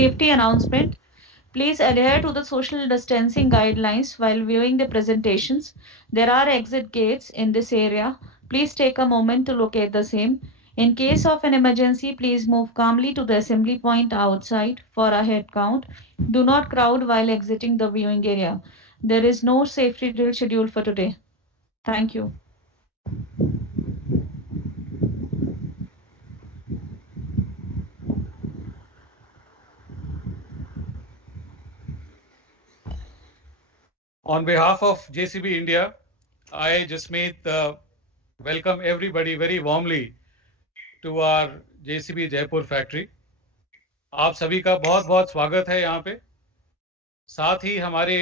Safety announcement. Please adhere to the social distancing guidelines while viewing the presentations. There are exit gates in this area. Please take a moment to locate the same. In case of an emergency, please move calmly to the assembly point outside for a head count. Do not crowd while exiting the viewing area. There is no safety drill scheduled for today. Thank you. On behalf of JCB India, I Jasmeet welcome everybody very warmly to our JCB Jaipur factory. आप सभी का बहुत बहुत स्वागत है यहाँ पे। साथ ही हमारे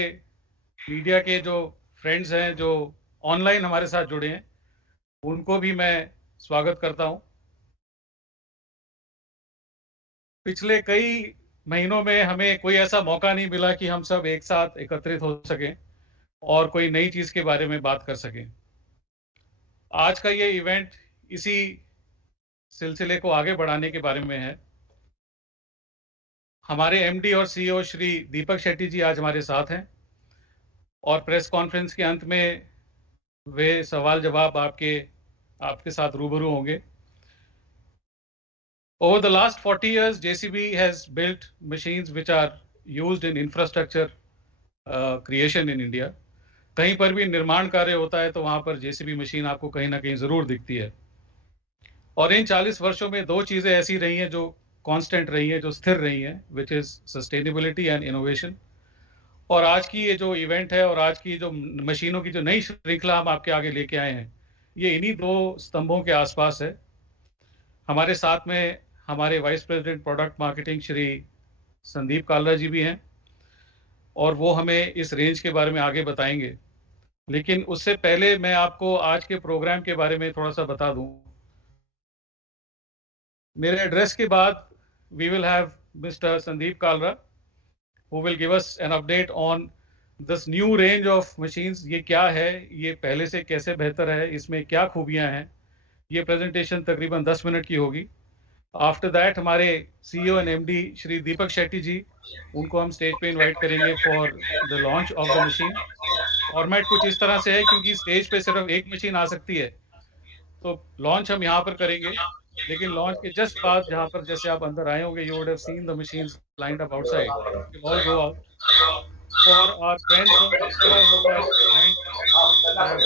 मीडिया के जो फ्रेंड्स हैं जो ऑनलाइन हमारे साथ जुड़े हैं उनको भी मैं स्वागत करता हूँ। पिछले कई महीनों में हमें कोई ऐसा मौका नहीं मिला कि हम सब एक साथ एकत्रित हो सकें और कोई नई चीज के बारे में बात कर सकें। आज का ये इवेंट इसी सिलसिले को आगे बढ़ाने के बारे में है। हमारे एमडी और सीईओ श्री दीपक शेट्टी जी आज हमारे साथ हैं और प्रेस कॉन्फ्रेंस के अंत में वे सवाल जवाब आपके साथ रूबरू होंगे। Over the last 40 years, JCB has built machines which are used in infrastructure creation in India. कहीं पर भी निर्माण कार्य होता है तो वहां पर जेसीबी मशीन आपको कहीं ना कहीं जरूर दिखती है। और इन 40 वर्षों में दो चीजें ऐसी रही हैं जो कांस्टेंट रही हैं, जो स्थिर रही हैं, which is sustainability and innovation. और आज की ये जो इवेंट है और आज की जो मशीनों की जो नई श्रृंखला हम आपके आगे लेके आए हैं, ये इन्हीं दो स्तंभों के आसपास है। हमारे साथ में हमारे vice president product marketing Shri Sandeep Kalra ji भी हैं और वो हमें इस रेंज के बारे में आगे बताएंगे। लेकिन उससे पहले मैं आपको आज के प्रोग्राम के बारे में थोड़ा सा बता दूं। मेरे एड्रेस के बाद we will have mister Sandeep Kalra who will give us an update on this new range of machines. ये क्या है, ये पहले से कैसे बेहतर है, इसमें क्या खूबियां हैं। ये प्रेजेंटेशन तकरीबन 10 मिनट की होगी। आफ्टर दैट हमारे CEO and MD Shri Deepak Shetty जी, उनको हम स्टेज पे इनवाइट करेंगे for the launch of the machine. Format कुछ इस तरह से है, क्योंकि स्टेज पे सिर्फ एक मशीन आ सकती है तो लॉन्च हम यहाँ पर करेंगे। लेकिन लॉन्च के जस्ट बाद जहाँ पर जैसे आप अंदर आए होंगे, you would have seen the machines lined up outside. Will all go out for our friends from India who have joined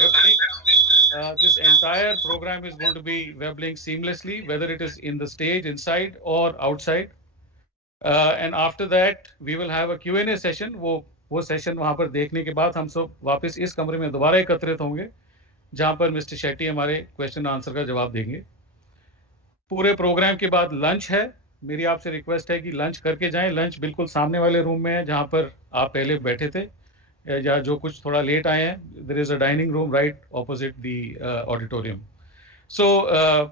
web link. This entire program is going to be web link seamlessly, whether it is in the stage inside or outside. And after that we will have a Q&A session. वो session वहां पर देखने के बाद हम सब वापस इस कमरे में दोबारा एकत्रित होंगे जहां पर मिस्टर शेट्टी हमारे क्वेश्चन आंसर का जवाब देंगे। पूरे प्रोग्राम के बाद लंच है। मेरी आपसे रिक्वेस्ट है कि लंच करके जाएं। लंच बिल्कुल सामने वाले रूम में है जहां पर आप पहले बैठे थे, या जो कुछ थोड़ा लेट आए हैं। There is a dining room right opposite the auditorium. So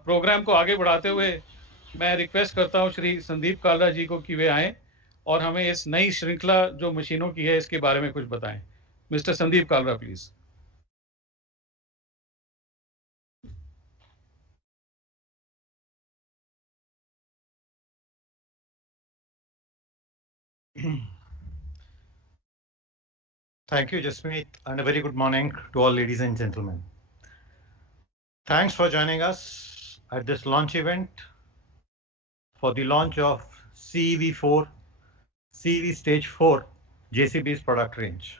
program को आगे बढ़ाते हुए मैं रिक्वेस्ट करता हूं श्री संदीप कालरा जी को कि वे आए और हमें इस नई श्रृंखला जो मशीनों की है इसके बारे में कुछ बताएं। Mister Sandeep Kalra please. Thank you, Jasmeet, and a very good morning to all ladies and gentlemen. Thanks for joining us at this launch event for the launch of CEV4, CEV Stage 4, JCB's product range.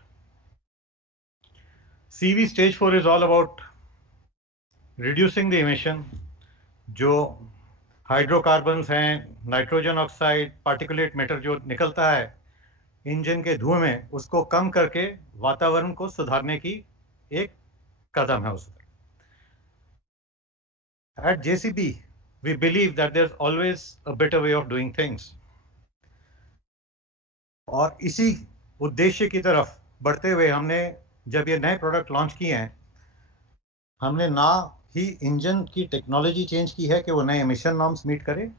CEV Stage 4 is all about reducing the emission जो hydrocarbons हैं, nitrogen oxide, particulate matter जो निकलता है engine के धुएं में, उसको कम करके वातावरण को सुधारने की एक कदम है उसमें। At JCB, we believe that there's always a better way of doing things. और इसी उद्देश्य की तरफ बढ़ते हुए हमने जब ये नए प्रोडक्ट लॉन्च किए हैं, हमने ना ही इंजन की टेक्नोलॉजी चेंज की है कि वो नए एमिशन नॉर्म्स मीट करे,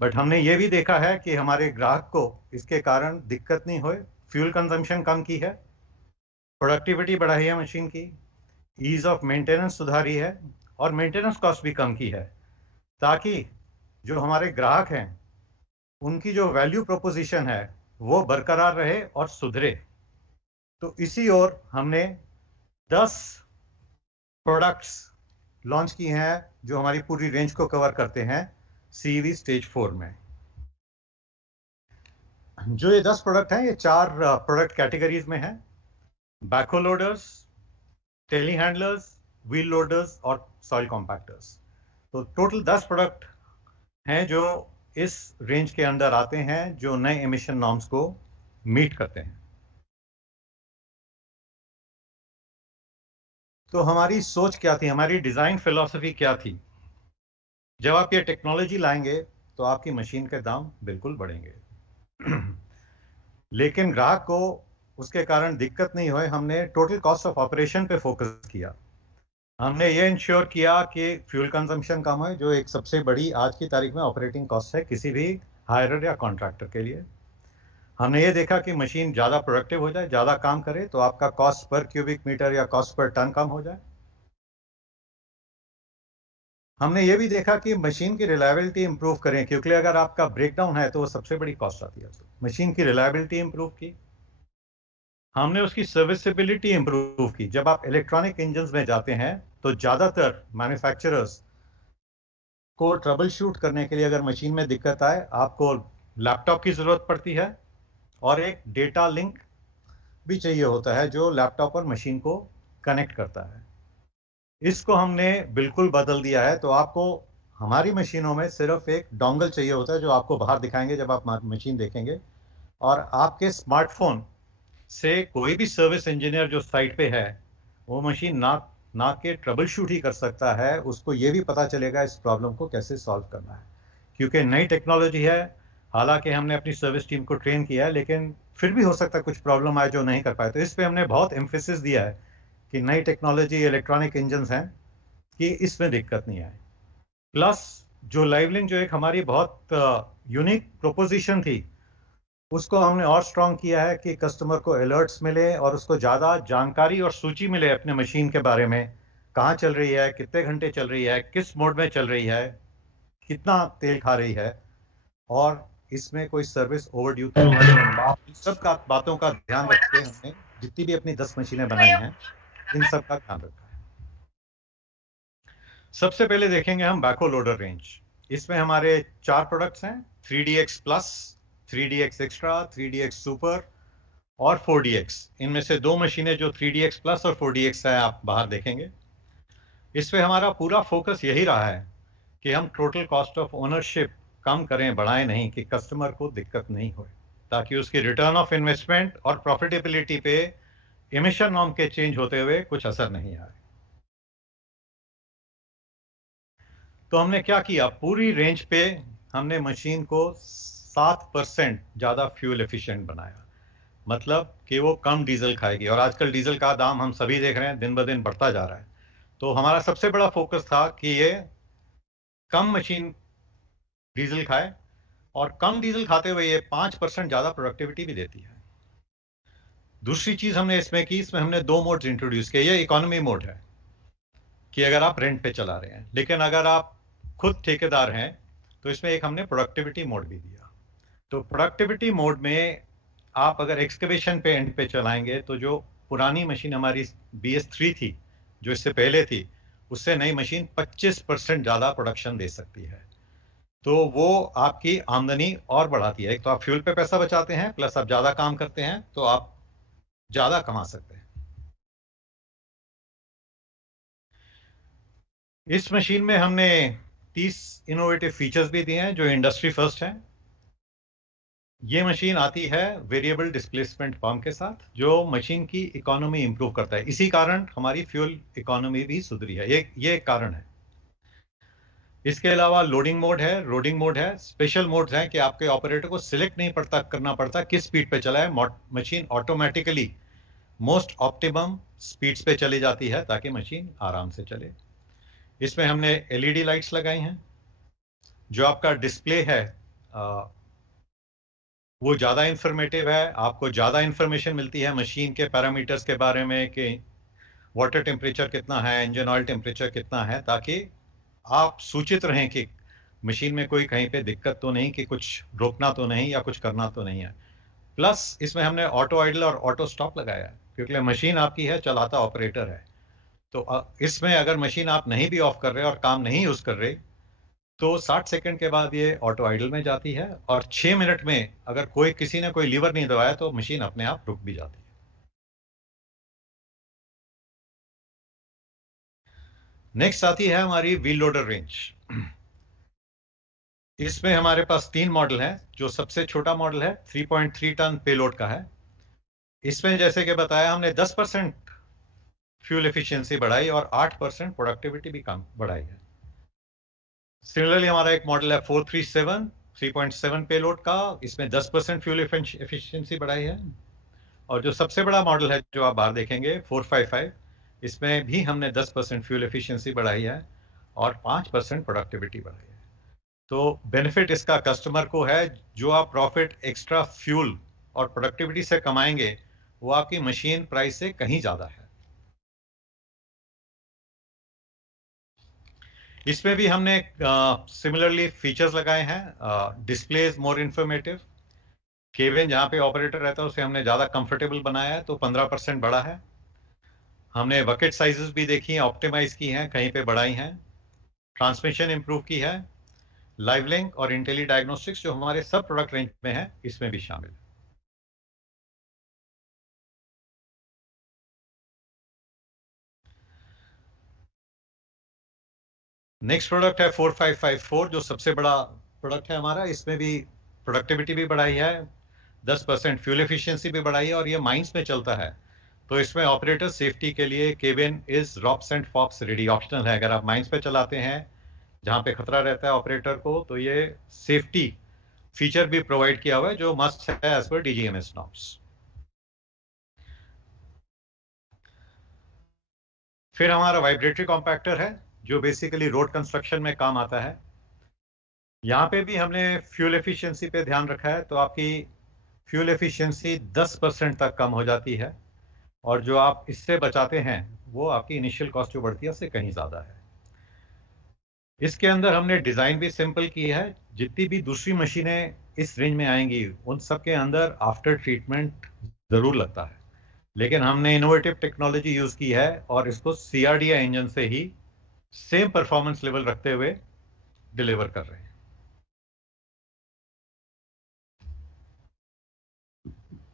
बट हमने ये भी देखा है कि हमारे ग्राहक को इसके कारण दिक्कत नहीं होए। फ्यूल कंजम्पशन कम की है, प्रोडक्टिविटी बढ़ाई है मशीन की, ईज ऑफ मेंटेनेंस सुधारी है और मेंटेनेंस कॉस्ट भी कम की है, ताकि जो हमारे ग्राहक हैं उनकी जो वैल्यू प्रोपोजिशन है वो बरकरार रहे और सुधरे। तो इसी ओर हमने 10 प्रोडक्ट्स लॉन्च किए हैं जो हमारी पूरी रेंज को कवर करते हैं सीवी स्टेज 4 में। जो ये 10 प्रोडक्ट हैं ये 4 प्रोडक्ट कैटेगरीज में हैं: backhoe loaders, tele handlers, wheel loaders और सॉइल कॉम्पैक्टर्स। तो टोटल 10 प्रोडक्ट हैं जो इस रेंज के अंदर आते हैं, जो नए एमिशन नॉर्म्स को मीट करते हैं। तो हमारी सोच क्या थी, हमारी डिजाइन फिलॉसफी क्या थी? जब आप ये टेक्नोलॉजी लाएंगे तो आपकी मशीन के दाम बिल्कुल बढ़ेंगे लेकिन ग्राहक को उसके कारण दिक्कत नहीं होए, हमने टोटल कॉस्ट ऑफ ऑपरेशन पे फोकस किया। हमने ये इंश्योर किया कि फ्यूल कंजम्पशन कम हो, जो एक सबसे बड़ी आज की तारीख में ऑपरेटिंग कॉस्ट है किसी भी हायरर या कॉन्ट्रैक्टर के लिए। हमने ये देखा कि मशीन ज़्यादा प्रोडक्टिव हो जाए, ज़्यादा काम करे, तो आपका कॉस्ट पर क्यूबिक मीटर या कॉस्ट पर टन कम हो जाए। हमने ये भी देखा कि मशीन की रिलायबिलिटी इंप्रूव करें, क्योंकि अगर आपका ब्रेकडाउन है तो वो सबसे बड़ी कॉस्ट आती है। तो मशीन की रिलायबिलिटी इंप्रूव की। हमने उसकी सर्विसेबिलिटी इंप्रूव की। जब आप इलेक्ट्रॉनिक इंजन्स में जाते हैं तो ज़्यादातर मैन्युफैक्चरर्स को ट्रबल शूट करने के लिए अगर मशीन में दिक्कत आए, आपको लैपटॉप की ज़रूरत पड़ती है और एक डेटा लिंक भी चाहिए होता है जो लैपटॉप और मशीन को कनेक्ट करता है। इसको हमने बिल्कुल बदल दिया है। तो आपको हमारी मशीनों में सिर्फ एक डोंगल चाहिए होता है जो आपको बाहर दिखाएंगे जब आप मशीन देखेंगे, और आपके स्मार्टफोन से कोई भी सर्विस इंजीनियर जो साइट पे है वो मशीन ना के ट्रबल शूट ही कर सकता है, उसको ये भी पता चलेगा इस प्रॉब्लम को कैसे सॉल्व करना है। क्योंकि नई टेक्नोलॉजी है, हालांकि हमने अपनी सर्विस टीम को ट्रेन किया है, लेकिन फिर भी हो सकता है कुछ प्रॉब्लम आए जो नहीं कर पाए। तो इस पे हमने बहुत एम्फेसिस दिया है कि नई टेक्नोलॉजी इलेक्ट्रॉनिक इंजन्स हैं कि इसमें दिक्कत नहीं आए। प्लस जो लाइवलिंग, जो एक हमारी बहुत यूनिक प्रोपोजिशन थी, उसको हमने और स्ट्रॉन्ग किया है कि कस्टमर को अलर्ट्स मिले और उसको ज़्यादा जानकारी और सूची मिले अपने मशीन के बारे में, कहाँ चल रही है, कितने घंटे चल रही है, किस मोड में चल रही है, कितना तेल खा रही है, और इसमें कोई सर्विस ओवरड्यू तो नहीं है। इन सब का बातों का ध्यान रख के हमने जितनी भी अपनी 10 मशीनें बनाई हैं, इन सब का ध्यान रखा है। सबसे पहले देखेंगे हम बैकहो लोडर रेंज। इसमें हमारे 4 प्रोडक्ट्स हैं: 3DX plus, 3DX extra, 3DX super और 4DX। इनमें से 2 मशीनें जो 3DX प्लस और 4DX है आप बाहर देखेंगे। इसमें हमारा पूरा फोकस यही रहा है कि हम टोटल कॉस्ट ऑफ ओनरशिप कम करें, बढ़ाएं नहीं, कि कस्टमर को दिक्कत नहीं हो, ताकि उसकी रिटर्न ऑफ इन्वेस्टमेंट और प्रॉफिटेबिलिटी पे एमिशन नॉर्म के चेंज होते हुए कुछ असर नहीं आए। तो हमने क्या किया, पूरी रेंज पे हमने मशीन को 7% ज़्यादा फ्यूल एफिशिएंट बनाया, मतलब कि वो कम डीजल खाएगी। और आजकल डीजल का दाम हम सभी देख रहे हैं, दिन ब दिन बढ़ता जा रहा है। तो हमारा सबसे बड़ा फोकस था कि ये कम मशीन डीजल खाए, और कम डीजल खाते हुए ये 5% ज़्यादा प्रोडक्टिविटी भी देती है। दूसरी चीज़ हमने इसमें की, इसमें हमने 2 मोड्स इंट्रोड्यूस किए। ये इकोनॉमी मोड है कि अगर आप रेंट पे चला रहे हैं, लेकिन अगर आप खुद ठेकेदार हैं तो इसमें एक हमने प्रोडक्टिविटी मोड भी दिया। तो प्रोडक्टिविटी मोड में आप अगर एक्सकवेशन पे एंड पे चलाएंगे तो जो पुरानी मशीन हमारी BS3 थी, जो इससे पहले थी, उससे नई मशीन 25% ज़्यादा प्रोडक्शन दे सकती है। तो वो आपकी आमदनी और बढ़ाती है। एक तो आप फ्यूल पे पैसा बचाते हैं, प्लस आप ज़्यादा काम करते हैं तो आप ज़्यादा कमा सकते हैं। इस मशीन में हमने 30 इनोवेटिव फीचर्स भी दिए हैं जो इंडस्ट्री फर्स्ट हैं। ये मशीन आती है वेरिएबल डिस्प्लेसमेंट पंप के साथ, जो मशीन की इकोनॉमी इंप्रूव करता है। इसी कारण हमारी फ्यूल इकोनॉमी भी सुधरी है, ये एक कारण है। इसके अलावा लोडिंग मोड है, रोडिंग मोड है, स्पेशल मोड्स हैं कि आपके ऑपरेटर को सिलेक्ट नहीं करना पड़ता किस स्पीड पे चलाए। Machine automatically most optimum speeds पे चली जाती है ताकि मशीन आराम से चले। इसमें हमने LED लाइट्स लगाई हैं। जो आपका डिस्प्ले है वो ज़्यादा इंफॉर्मेटिव है, आपको ज़्यादा इंफॉर्मेशन मिलती है मशीन के पैरामीटर्स के बारे में कि वाटर टेम्परेचर कितना है, इंजन ऑयल टेम्परेचर कितना है, ताकि आप सूचित रहें कि मशीन में कोई कहीं पे दिक्कत तो नहीं कि कुछ रोकना तो नहीं या कुछ करना तो नहीं है। प्लस इसमें हमने ऑटो आइडल और ऑटो स्टॉप लगाया है, क्योंकि मशीन आपकी है, चलाता ऑपरेटर है। तो इसमें अगर मशीन आप नहीं भी ऑफ कर रहे और काम नहीं यूज कर रहे, तो 60 सेकंड के बाद ये ऑटो आइडल में जाती है, और 6 मिनट में अगर किसी ने कोई लीवर नहीं दबाया तो मशीन अपने आप रुक भी जाती है। नेक्स्ट आती है हमारी व्हील लोडर रेंज। इसमें हमारे पास 3 मॉडल हैं। जो सबसे छोटा मॉडल है 3.3 टन पेलोड का है। इसमें जैसे कि बताया हमने 10% फ्यूल एफिशिएंसी बढ़ाई और 8% प्रोडक्टिविटी भी कम बढ़ाई है। सिमिलरली हमारा एक मॉडल है 437 3.7 पेलोड का, इसमें 10% फ्यूल एफिशिएंसी बढ़ाई है। और जो सबसे बड़ा मॉडल है जो आप बाहर देखेंगे 455, इसमें भी हमने 10% फ्यूल एफिशिएंसी बढ़ाई है और 5% प्रोडक्टिविटी बढ़ाई है। तो बेनिफिट इसका कस्टमर को है, जो आप प्रॉफिट एक्स्ट्रा फ्यूल और प्रोडक्टिविटी से कमाएंगे वो आपकी मशीन प्राइस से कहीं ज्यादा है। इसमें भी हमने सिमिलरली फीचर्स लगाए हैं। डिस्प्लेज मोर इंफॉर्मेटिव, केबिन जहां पे ऑपरेटर रहता है उसे हमने ज्यादा कंफर्टेबल बनाया है, तो 15% बड़ा है। हमने बकेट साइजेस भी देखी हैं, ऑप्टिमाइज की हैं, कहीं पे बढ़ाई हैं। ट्रांसमिशन इंप्रूव की है। लाइव लिंक और इंटेली डायग्नोस्टिक्स जो हमारे सब प्रोडक्ट रेंज में है, इसमें भी शामिल है। नेक्स्ट प्रोडक्ट है 4554, जो सबसे बड़ा प्रोडक्ट है हमारा। इसमें भी प्रोडक्टिविटी भी बढ़ाई है, 10% फ्यूल एफिशिएंसी भी बढ़ाई है, और ये माइंस में चलता है। तो इसमें ऑपरेटर सेफ्टी के लिए cabin is ropes and फॉप्स ready optional है। अगर आप माइंस पे चलाते हैं जहां पे खतरा रहता है ऑपरेटर को, तो ये सेफ्टी फीचर भी प्रोवाइड किया हुआ है जो मस्ट है एज पर डीजीएमएस नॉर्म्स। फिर हमारा वाइब्रेटरी कॉम्पैक्टर है जो बेसिकली रोड कंस्ट्रक्शन में काम आता है। यहाँ पे भी हमने फ्यूल एफिशिएंसी पे ध्यान रखा है, तो आपकी फ्यूल एफिशिएंसी 10% तक कम हो जाती है, और जो आप इससे बचाते हैं वो आपकी इनिशियल कॉस्ट जो बढ़ती है उससे कहीं ज्यादा है। इसके अंदर हमने डिजाइन भी सिंपल की है। जितनी भी दूसरी मशीनें इस रेंज में आएंगी उन सब के अंदर आफ्टर ट्रीटमेंट जरूर लगता है, लेकिन हमने इनोवेटिव टेक्नोलॉजी यूज की है और इसको सीआरडीआई इंजन से ही सेम परफॉर्मेंस लेवल रखते हुए डिलीवर कर रहे हैं।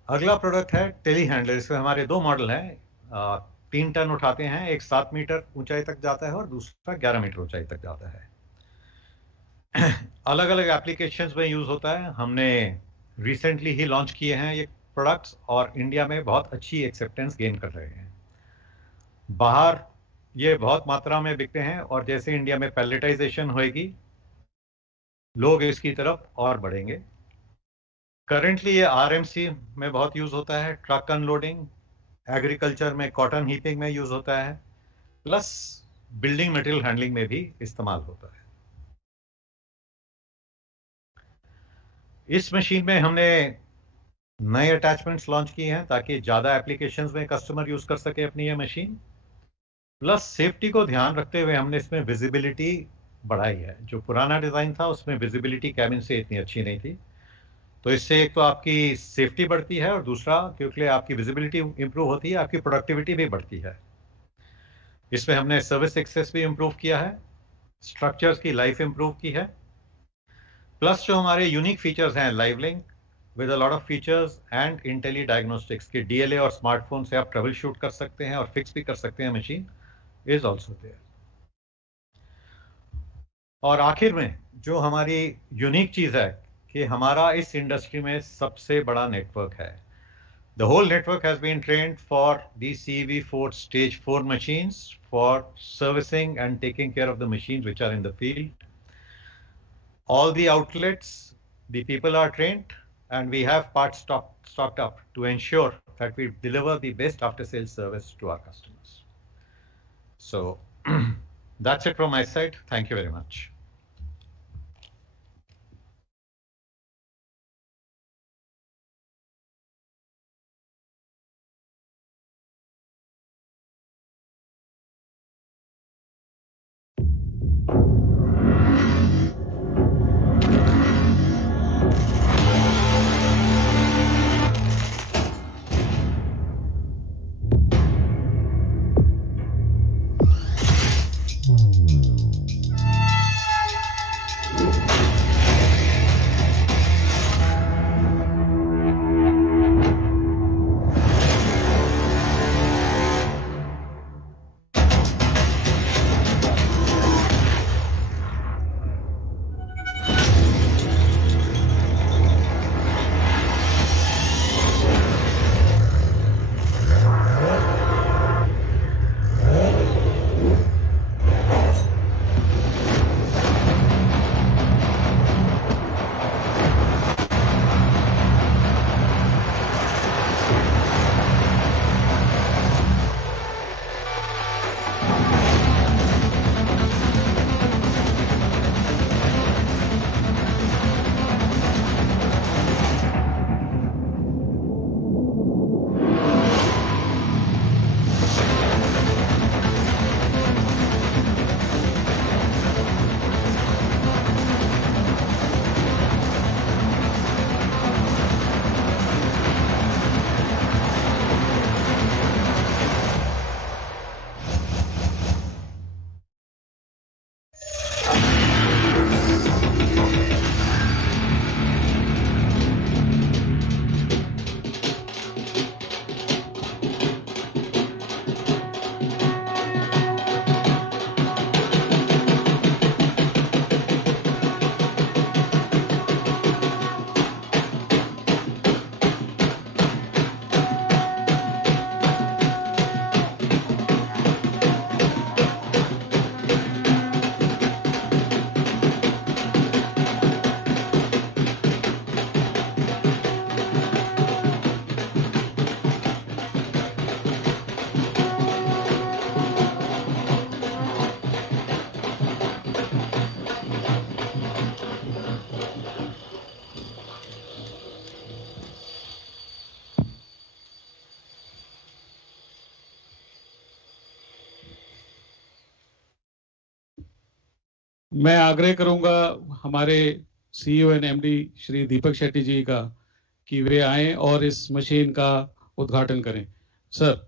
अगला प्रोडक्ट है टेली हैंडलर। इसमें हमारे 2 मॉडल हैं। 3 टन उठाते हैं, एक 7 मीटर ऊंचाई तक जाता है और दूसरा 11 मीटर ऊंचाई तक जाता है। अलग अलग एप्लीकेशंस में यूज होता है। हमने रिसेंटली ही लॉन्च किए हैं ये प्रोडक्ट्स, और इंडिया में बहुत अच्छी एक्सेप्टेंस गेन कर रहे हैं। बाहर ये बहुत मात्रा में बिकते हैं, और जैसे इंडिया में पैलेटाइजेशन होएगी लोग इसकी तरफ और बढ़ेंगे। करेंटली ये आरएमसी में बहुत यूज होता है, ट्रक अनलोडिंग, एग्रीकल्चर में कॉटन हीपिंग में यूज होता है, प्लस बिल्डिंग मटेरियल हैंडलिंग में भी इस्तेमाल होता है। इस मशीन में हमने नए अटैचमेंट्स लॉन्च किए हैं ताकि ज्यादा एप्लीकेशंस में कस्टमर यूज कर सके अपनी ये मशीन। प्लस सेफ्टी को ध्यान रखते हुए हमने इसमें विजिबिलिटी बढ़ाई है। जो पुराना डिजाइन था उसमें विजिबिलिटी कैबिन से इतनी अच्छी नहीं थी, तो इससे एक तो आपकी सेफ्टी बढ़ती है और दूसरा क्योंकि आपकी विजिबिलिटी इंप्रूव होती है, आपकी प्रोडक्टिविटी भी बढ़ती है। इसमें हमने सर्विस एक्सेस भी इंप्रूव किया है, स्ट्रक्चर्स की लाइफ इंप्रूव की है। प्लस जो हमारे यूनिक फीचर्स हैं, live link with a lot of features and Intelli diagnostics के डीएलए और स्मार्टफोन से आप ट्रबल शूट कर सकते हैं और फिक्स भी कर सकते हैं मशीन, इज ऑल्सो देयर। और आखिर में जो हमारी यूनिक चीज है कि हमारा इस इंडस्ट्री में सबसे बड़ा नेटवर्क है। The whole network has been trained for these CEV4 stage 4 machines for servicing and taking care of the machines which are in the field. All the outlets, the people are trained, and we have parts stocked up to ensure that we deliver the best after sales service to our customers. So that's it from my side. Thank you very much. मैं आग्रह करूंगा हमारे CEO and MD Shri Deepak Shetty जी का कि वे आएं और इस machine का उद्घाटन करें। Sir.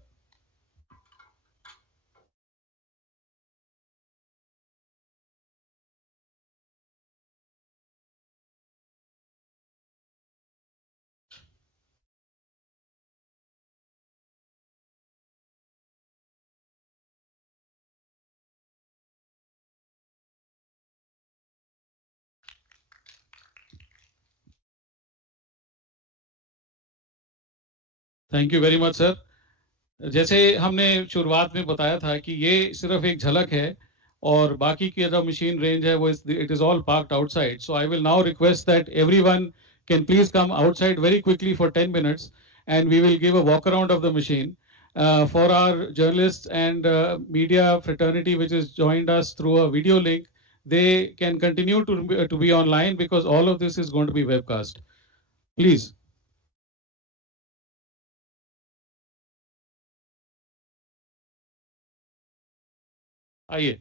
Thank you very much sir. जैसे हमने शुरुआत में बताया था कि ये सिर्फ एक झलक है और बाकी की जो मशीन रेंज है वो it is all parked outside. So I will now request that everyone can please come outside very quickly for 10 minutes and we will give a walk around of the machine for our journalists and media fraternity which has joined us through a video link. They can continue to be online because all of this is going to be webcast. Please. आइए।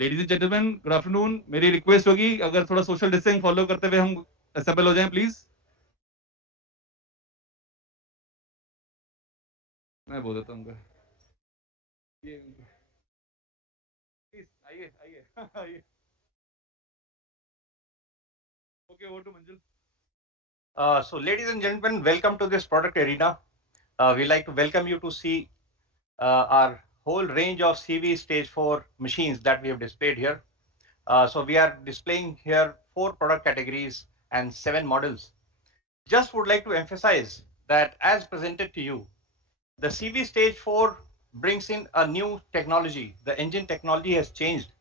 Ladies and gentleman, good afternoon. मेरी request होगी अगर थोड़ा social distancing follow करते हुए हम assemble हो जाएं प्लीज। मैं बोल देता हूँ ये प्लीज आइए आइए आइए। ओके, ओवर टू मंजिल। So ladies and gentlemen, welcome to this product arena. We like to welcome you to see our whole range of CV stage 4 machines that we have displayed here. So we are displaying here 4 product categories and 7 models. Just would like to emphasize that as presented to you, the CV stage 4 brings in a new technology. The engine technology has changed,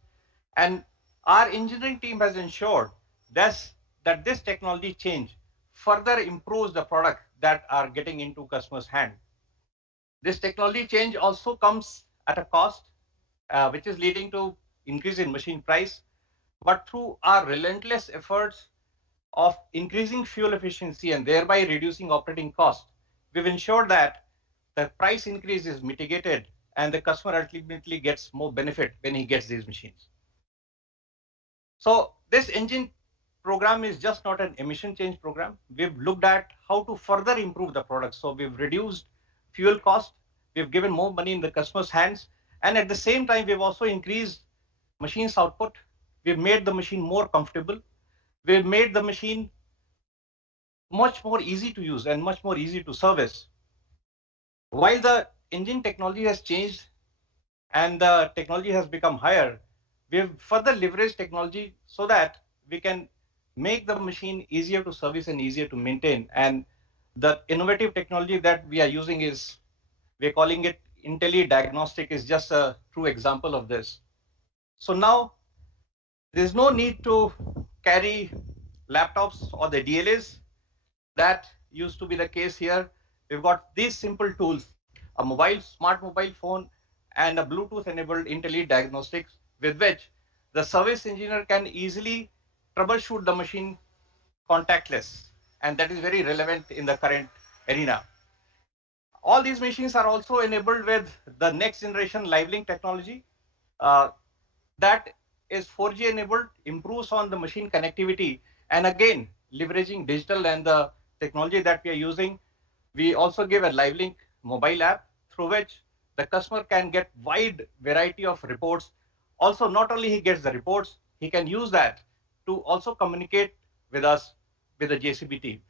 and our engineering team has ensured that this technology change further improves the product that are getting into customers' hand. This technology change also comes at a cost, which is leading to increase in machine price. But through our relentless efforts of increasing fuel efficiency and thereby reducing operating cost, we've ensured that the price increase is mitigated and the customer ultimately gets more benefit when he gets these machines. So this engine program is just not an emission change program. We've looked at how to further improve the product. So we've reduced fuel cost, we've given more money in the customer's hands, and at the same time, we've also increased machine's output. We've made the machine more comfortable. We've made the machine much more easy to use and much more easy to service. While the engine technology has changed and the technology has become higher, we've further leveraged technology so that we can make the machine easier to service and easier to maintain. And the innovative technology that we are using is, we're calling it Intelli Diagnostic, is just a true example of this. So now there's no need to carry laptops or the DLAs. That used to be the case here. We've got these simple tools, a smart mobile phone, and a Bluetooth enabled Intelli diagnostics with which the service engineer can easily troubleshoot the machine contactless. And that is very relevant in the current arena. All these machines are also enabled with the next generation LiveLink technology. Uh, that is 4G enabled, improves on the machine connectivity, and again, leveraging digital and the technology that we are using. We also give a LiveLink mobile app through which the customer can get wide variety of reports. Also, not only he gets the reports, he can use that to also communicate with us, with the JCB team.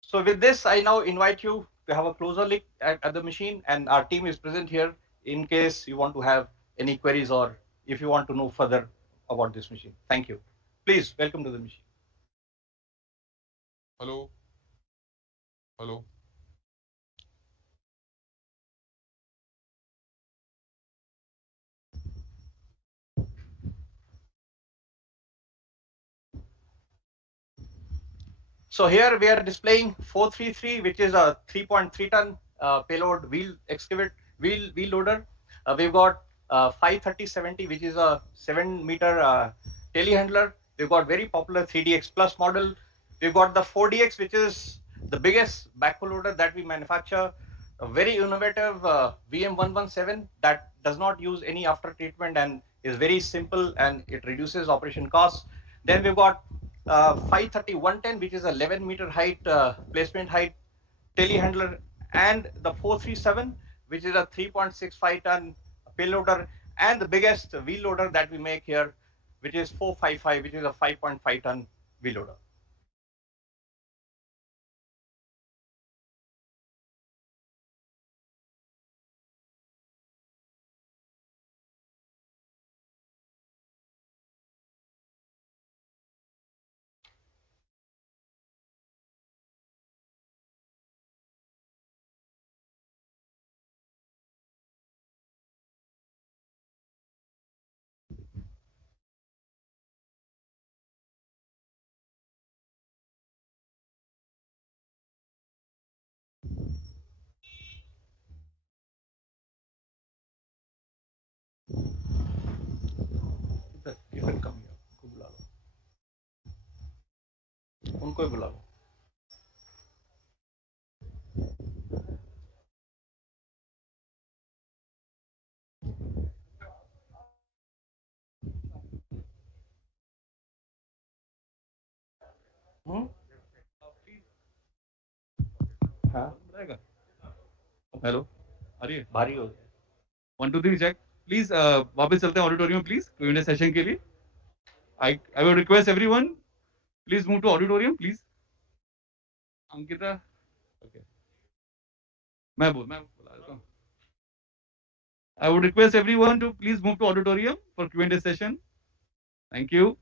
So with this, I now invite you to have a closer look at the machine, and our team is present here in case you want to have any queries or if you want to know further about this machine. Thank you. Please welcome to the machine. Hello. Hello. So here we are displaying 433, which is a 3.3 ton payload wheel loader. We've got 530/70, which is a 7-meter telehandler. We've got very popular 3DX Plus model. We've got the 4DX, which is the biggest backhoe loader that we manufacture. A very innovative VM117 that does not use any after treatment and is very simple, and it reduces operation costs. Then we've got 530/110, which is 11-meter height placement height telehandler, and the 437, which is a 3.65 ton payloader, and the biggest wheel loader that we make here, which is 455, which is a 5.5 ton wheel loader. You can come here. उनको बुला लो. उनको ही बुला लो. हाँ. Hello आ रही है भारी हो गया. 1 2 3 चेक प्लीज वापस चलते हैं ऑडिटोरियम प्लीज Q&A सेशन के लिए I would request everyone please move to auditorium please Ankita okay मैं बुला देता हूं I would request everyone to please move to auditorium for Q&A session. Thank you.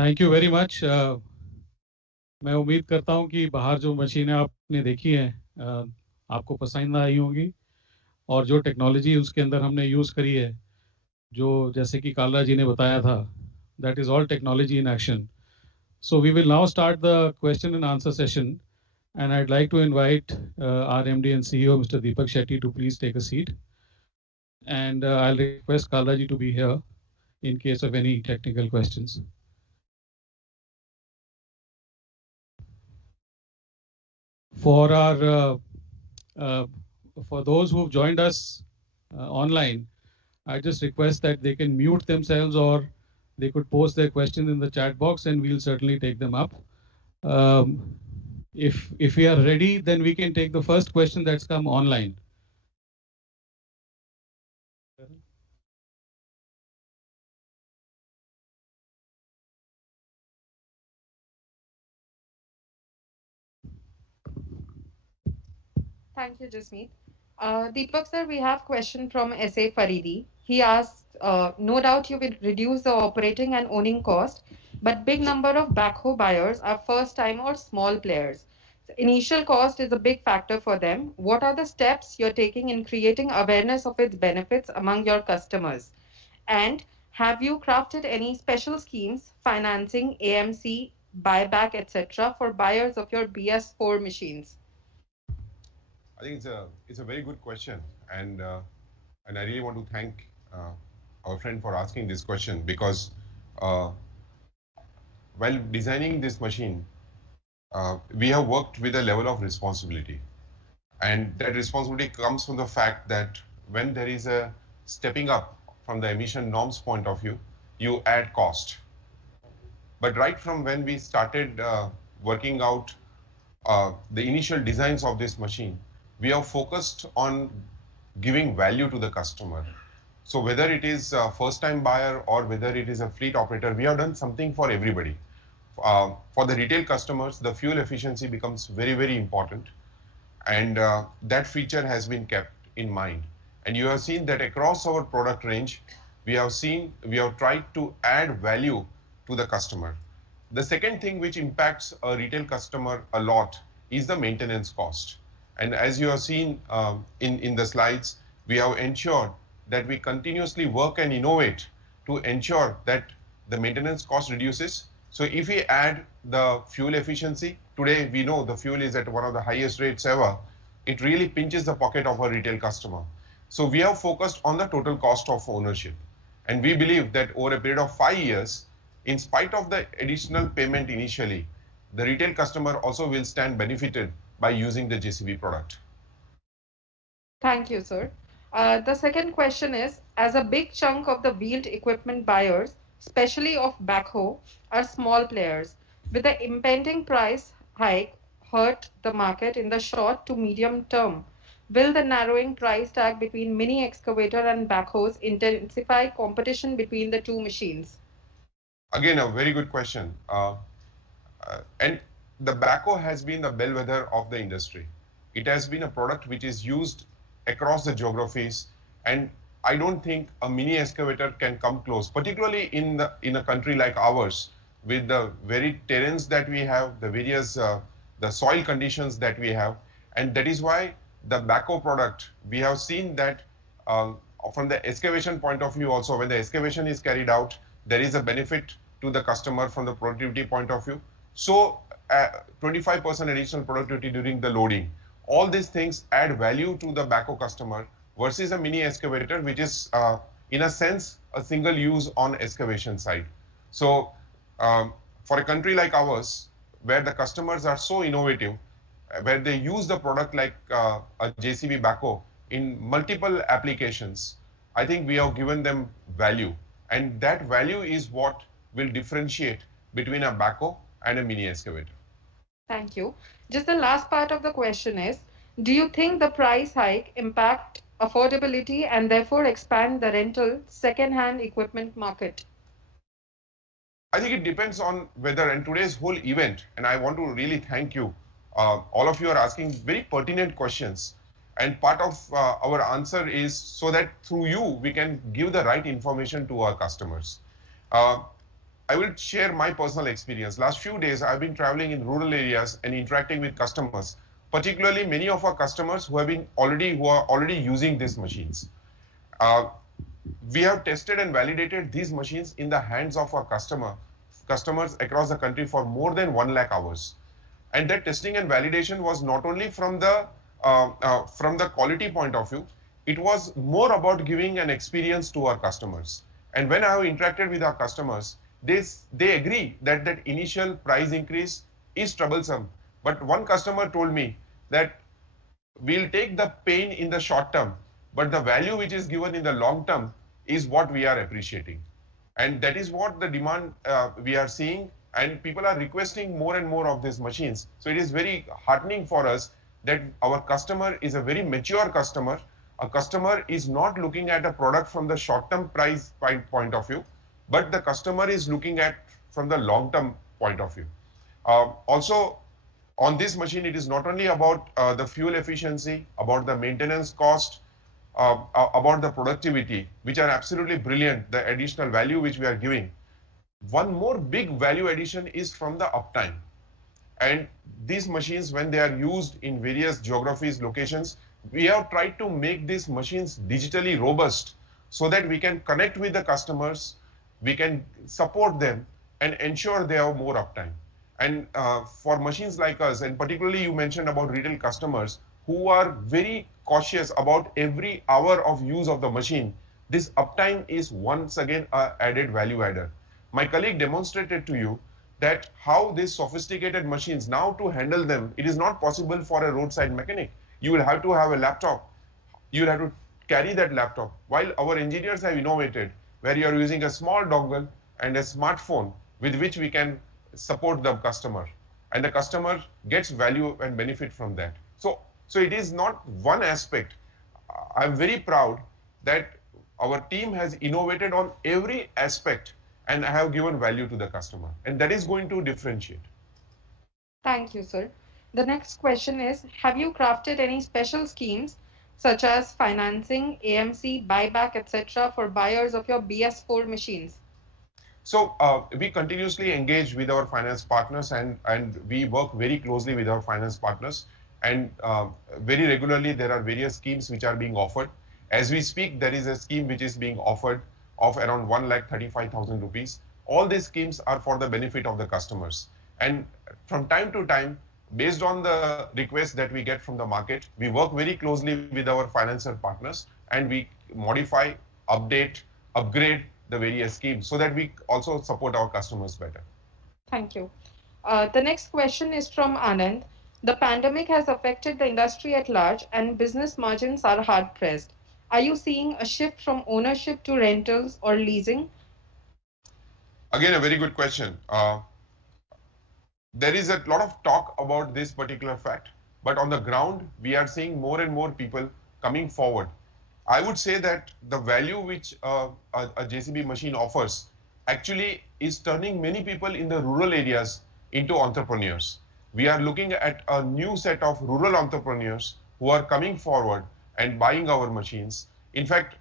Thank you very much. मैं उम्मीद करता हूं कि बाहर जो मशीनें आपने देखी हैं आपको पसंद आई होंगी, और जो टेक्नोलॉजी उसके अंदर हमने यूज़ करी है, जो जैसे कि काला जी ने बताया था, that is all technology in action. So we will now start the question and answer session, and I'd like to invite our MD and CEO, Mr. Deepak Shetty, to please take a seat. And I'll request Kalaji to be here in case of any technical questions. For our uh, for those who've joined us online, I just request that they can mute themselves, or they could post their question in the chat box, and we'll certainly take them up. Um, if we are ready, then we can take the first question that's come online. Thank you, Jasmeet. Deepak sir, we have question from S.A. Faridi. He asks, no doubt you will reduce the operating and owning cost, but big number of backhoe buyers are first time or small players. The initial cost is a big factor for them. What are the steps you're taking in creating awareness of its benefits among your customers? And have you crafted any special schemes, financing, AMC, buyback, etc., for buyers of your BS4 machines? I think it's a very good question, and I really want to thank our friend for asking this question, because uh, while designing this machine, we have worked with a level of responsibility, and that responsibility comes from the fact that when there is a stepping up from the emission norms point of view, you add cost. But right from when we started working out the initial designs of this machine, we are focused on giving value to the customer. So whether it is a first-time buyer or whether it is a fleet operator, we have done something for everybody. For the retail customers, the fuel efficiency becomes very, very important. And that feature has been kept in mind. And you have seen that across our product range, we have tried to add value to the customer. The second thing which impacts a retail customer a lot is the maintenance cost. And as you have seen in the slides, we have ensured that we continuously work and innovate to ensure that the maintenance cost reduces. So if we add the fuel efficiency, today we know the fuel is at one of the highest rates ever, it really pinches the pocket of a retail customer. So we have focused on the total cost of ownership. And we believe that over a period of 5 years, in spite of the additional payment initially, the retail customer also will stand benefited by using the JCB product. Thank you, sir. The second question is, as a big chunk of the wheeled equipment buyers, especially of backhoe, are small players, with the impending price hike hurt the market in the short to medium term, will the narrowing price tag between mini excavator and backhoes intensify competition between the two machines? Again, a very good question. And the backhoe has been the bellwether of the industry. It has been a product which is used across the geographies, and I don't think a mini excavator can come close, particularly in a country like ours, with the very terrains that we have, the various the soil conditions that we have, and that is why the backhoe product, we have seen that um, from the excavation point of view also, when the excavation is carried out, there is a benefit to the customer from the productivity point of view. So 25% additional productivity during the loading. All these things add value to the backhoe customer versus a mini excavator, which is in a sense a single use on excavation side. So for a country like ours, where the customers are so innovative, where they use the product like a JCB backhoe in multiple applications, I think we have given them value. And that value is what will differentiate between a backhoe and a mini excavator. Thank you. Just the last part of the question is, do you think the price hike impact affordability and therefore expand the rental second-hand equipment market? I think it depends on whether, and today's whole event, and I want to really thank you. All of you are asking very pertinent questions. And part of our answer is so that through you, we can give the right information to our customers. Uh, I will share my personal experience. Last few days, I've been traveling in rural areas and interacting with customers, particularly many of our customers who are already using these machines. Uh, we have tested and validated these machines in the hands of our customers across the country for more than 1 lakh hours. And that testing and validation was not only from the quality point of view, it was more about giving an experience to our customers. And when I have interacted with our customers, they agree that that initial price increase is troublesome. But one customer told me that we'll take the pain in the short term, but the value which is given in the long term is what we are appreciating. And that is what the demand we are seeing, and people are requesting more and more of these machines. So it is very heartening for us that our customer is a very mature customer. A customer is not looking at a product from the short-term price point of view, but the customer is looking at from the long-term point of view. Also, on this machine, it is not only about the fuel efficiency, about the maintenance cost, about the productivity, which are absolutely brilliant, the additional value which we are giving. One more big value addition is from the uptime. And these machines, when they are used in various geographies, locations, we have tried to make these machines digitally robust so that we can connect with the customers, we can support them, and ensure they have more uptime. And for machines like us, and particularly you mentioned about retail customers who are very cautious about every hour of use of the machine, this uptime is once again an added value adder. My colleague demonstrated to you that how these sophisticated machines, now to handle them, it is not possible for a roadside mechanic. You will have to have a laptop. You will have to carry that laptop. While our engineers have innovated, where you are using a small dongle and a smartphone with which we can support the customer. And the customer gets value and benefit from that. So it is not one aspect. I'm very proud that our team has innovated on every aspect and have given value to the customer. And that is going to differentiate. Thank you, sir. The next question is, have you crafted any special schemes such as financing, AMC, buyback, etc. for buyers of your BS4 machines? So we continuously engage with our finance partners, and we work very closely with our finance partners. And very regularly, there are various schemes which are being offered. As we speak, there is a scheme which is being offered of around 1,35,000 rupees. All these schemes are for the benefit of the customers. And from time to time, based on the requests that we get from the market, we work very closely with our financial partners, and we modify, update, upgrade the various schemes so that we also support our customers better. Thank you. The next question is from Anand. The pandemic has affected the industry at large and business margins are hard pressed. Are you seeing a shift from ownership to rentals or leasing? Again, a very good question. There is a lot of talk about this particular fact, but on the ground, we are seeing more and more people coming forward. I would say that the value which a JCB machine offers actually is turning many people in the rural areas into entrepreneurs. We are looking at a new set of rural entrepreneurs who are coming forward and buying our machines. In fact,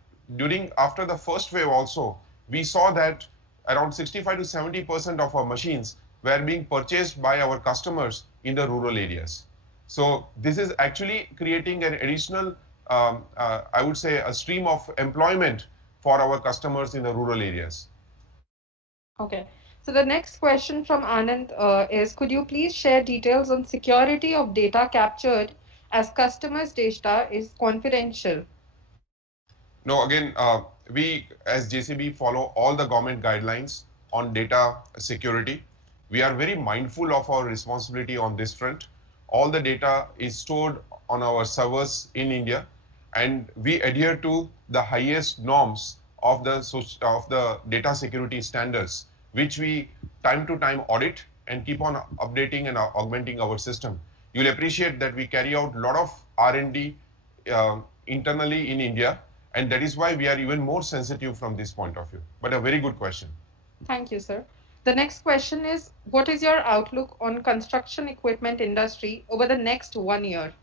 after the first wave also, we saw that around 65 to 70% of our machines were being purchased by our customers in the rural areas. So this is actually creating an additional, I would say, a stream of employment for our customers in the rural areas. Okay. So the next question from Anand is, could you please share details on security of data captured as customers' data is confidential? No, again, we as JCB follow all the government guidelines on data security. We are very mindful of our responsibility on this front. All the data is stored on our servers in India, and we adhere to the highest norms of the data security standards, which we time to time audit and keep on updating and augmenting our system. You'll appreciate that we carry out a lot of R&D internally in India, and that is why we are even more sensitive from this point of view. But a very good question. Thank you, sir. The next question is, what is your outlook on construction equipment industry over the next 1 year?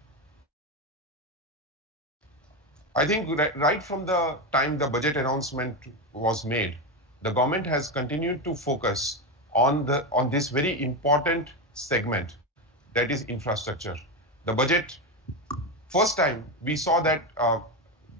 I think right from the time the budget announcement was made, the government has continued to focus on this very important segment, that is infrastructure. The budget, first time we saw that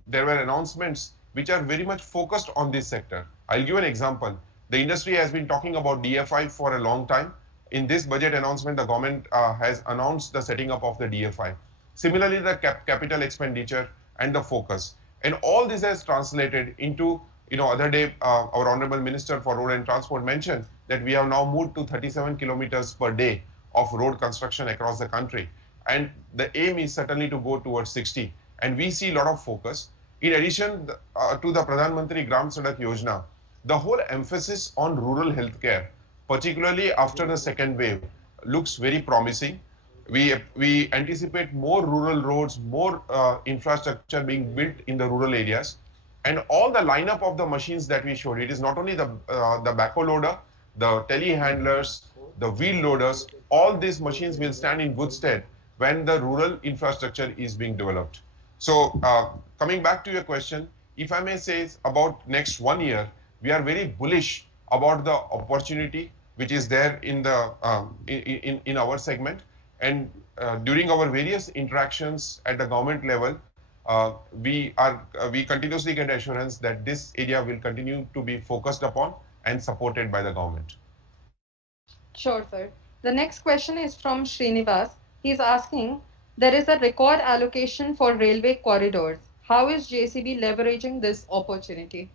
there were announcements which are very much focused on this sector. I'll give an example. The industry has been talking about DFI for a long time. In this budget announcement, the government has announced the setting up of the DFI. Similarly, the capital expenditure and the focus. And all this has translated into, other day, our Honorable Minister for Road and Transport mentioned that we have now moved to 37 kilometers per day of road construction across the country. And the aim is certainly to go towards 60. And we see a lot of focus. In addition to the Pradhan Mantri Gram Sadak Yojana, the whole emphasis on rural healthcare, particularly after the second wave, looks very promising. We anticipate more rural roads, more infrastructure being built in the rural areas. And all the lineup of the machines that we showed, it is not only the backhoe loader, the telehandlers, the wheel loaders, all these machines will stand in good stead when the rural infrastructure is being developed. So coming back to your question, if I may say about next 1 year, we are very bullish about the opportunity which is there in the in our segment. And during our various interactions at the government level, we continuously get assurance that this area will continue to be focused upon and supported by the government. Sure, sir. The next question is from Srinivas. He's asking, there is a record allocation for railway corridors. How is JCB leveraging this opportunity?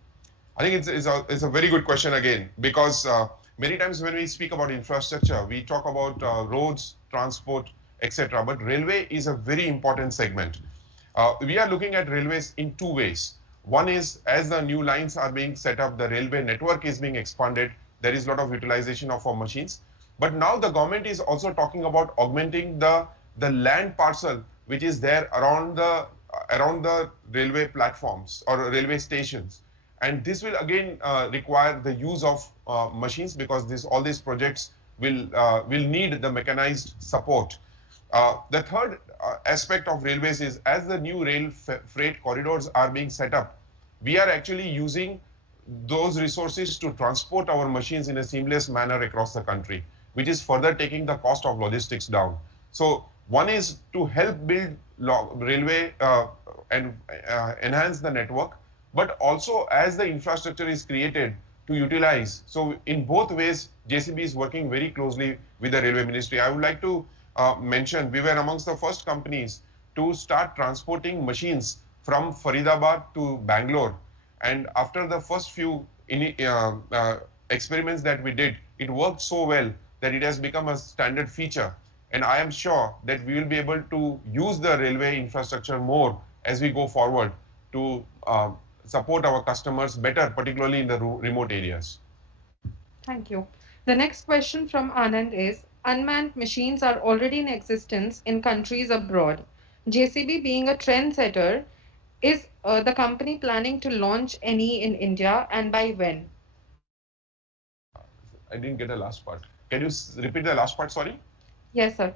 I think it's a very good question again, because many times when we speak about infrastructure, we talk about roads, transport, etc. But railway is a very important segment. We are looking at railways in two ways. One is, as the new lines are being set up, the railway network is being expanded. There is a lot of utilization of our machines. But now the government is also talking about augmenting the land parcel which is there around the railway platforms or railway stations. And this will again require the use of machines, because all these projects will need the mechanized support. The third aspect of railways is, as the new rail freight corridors are being set up, we are actually using those resources to transport our machines in a seamless manner across the country, which is further taking the cost of logistics down. So one is to help build railway and enhance the network, but also as the infrastructure is created to utilize. So in both ways, JCB is working very closely with the Railway Ministry. I would like to mention, we were amongst the first companies to start transporting machines from Faridabad to Bangalore. And after the first few experiments that we did, it worked so well that it has become a standard feature. And I am sure that we will be able to use the railway infrastructure more as we go forward to support our customers better, particularly in the remote areas. Thank you. The next question from Anand is, unmanned machines are already in existence in countries abroad. JCB being a trendsetter, is the company planning to launch any in India, and by when? I didn't get the last part. Can you repeat the last part, sorry? Yes, sir.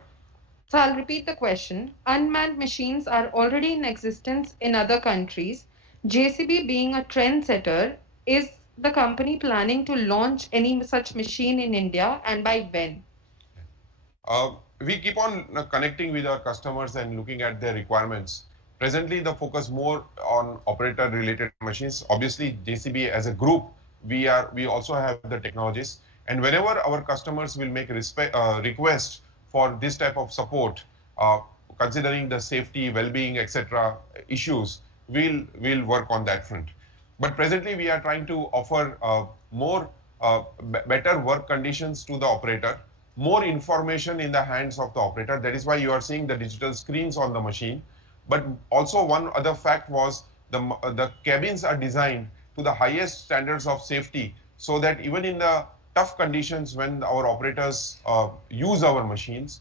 So I'll repeat the question. Unmanned machines are already in existence in other countries. JCB being a trendsetter, is the company planning to launch any such machine in India, and by when? We keep on connecting with our customers and looking at their requirements. Presently, the focus more on operator-related machines. Obviously, JCB as a group, we also have the technologies. And whenever our customers will make requests for this type of support, considering the safety, well-being, etc. issues, we'll work on that front. But presently, we are trying to offer better work conditions to the operator, more information in the hands of the operator. That is why you are seeing the digital screens on the machine. But also one other fact was the cabins are designed to the highest standards of safety, so that even in the tough conditions when our operators use our machines,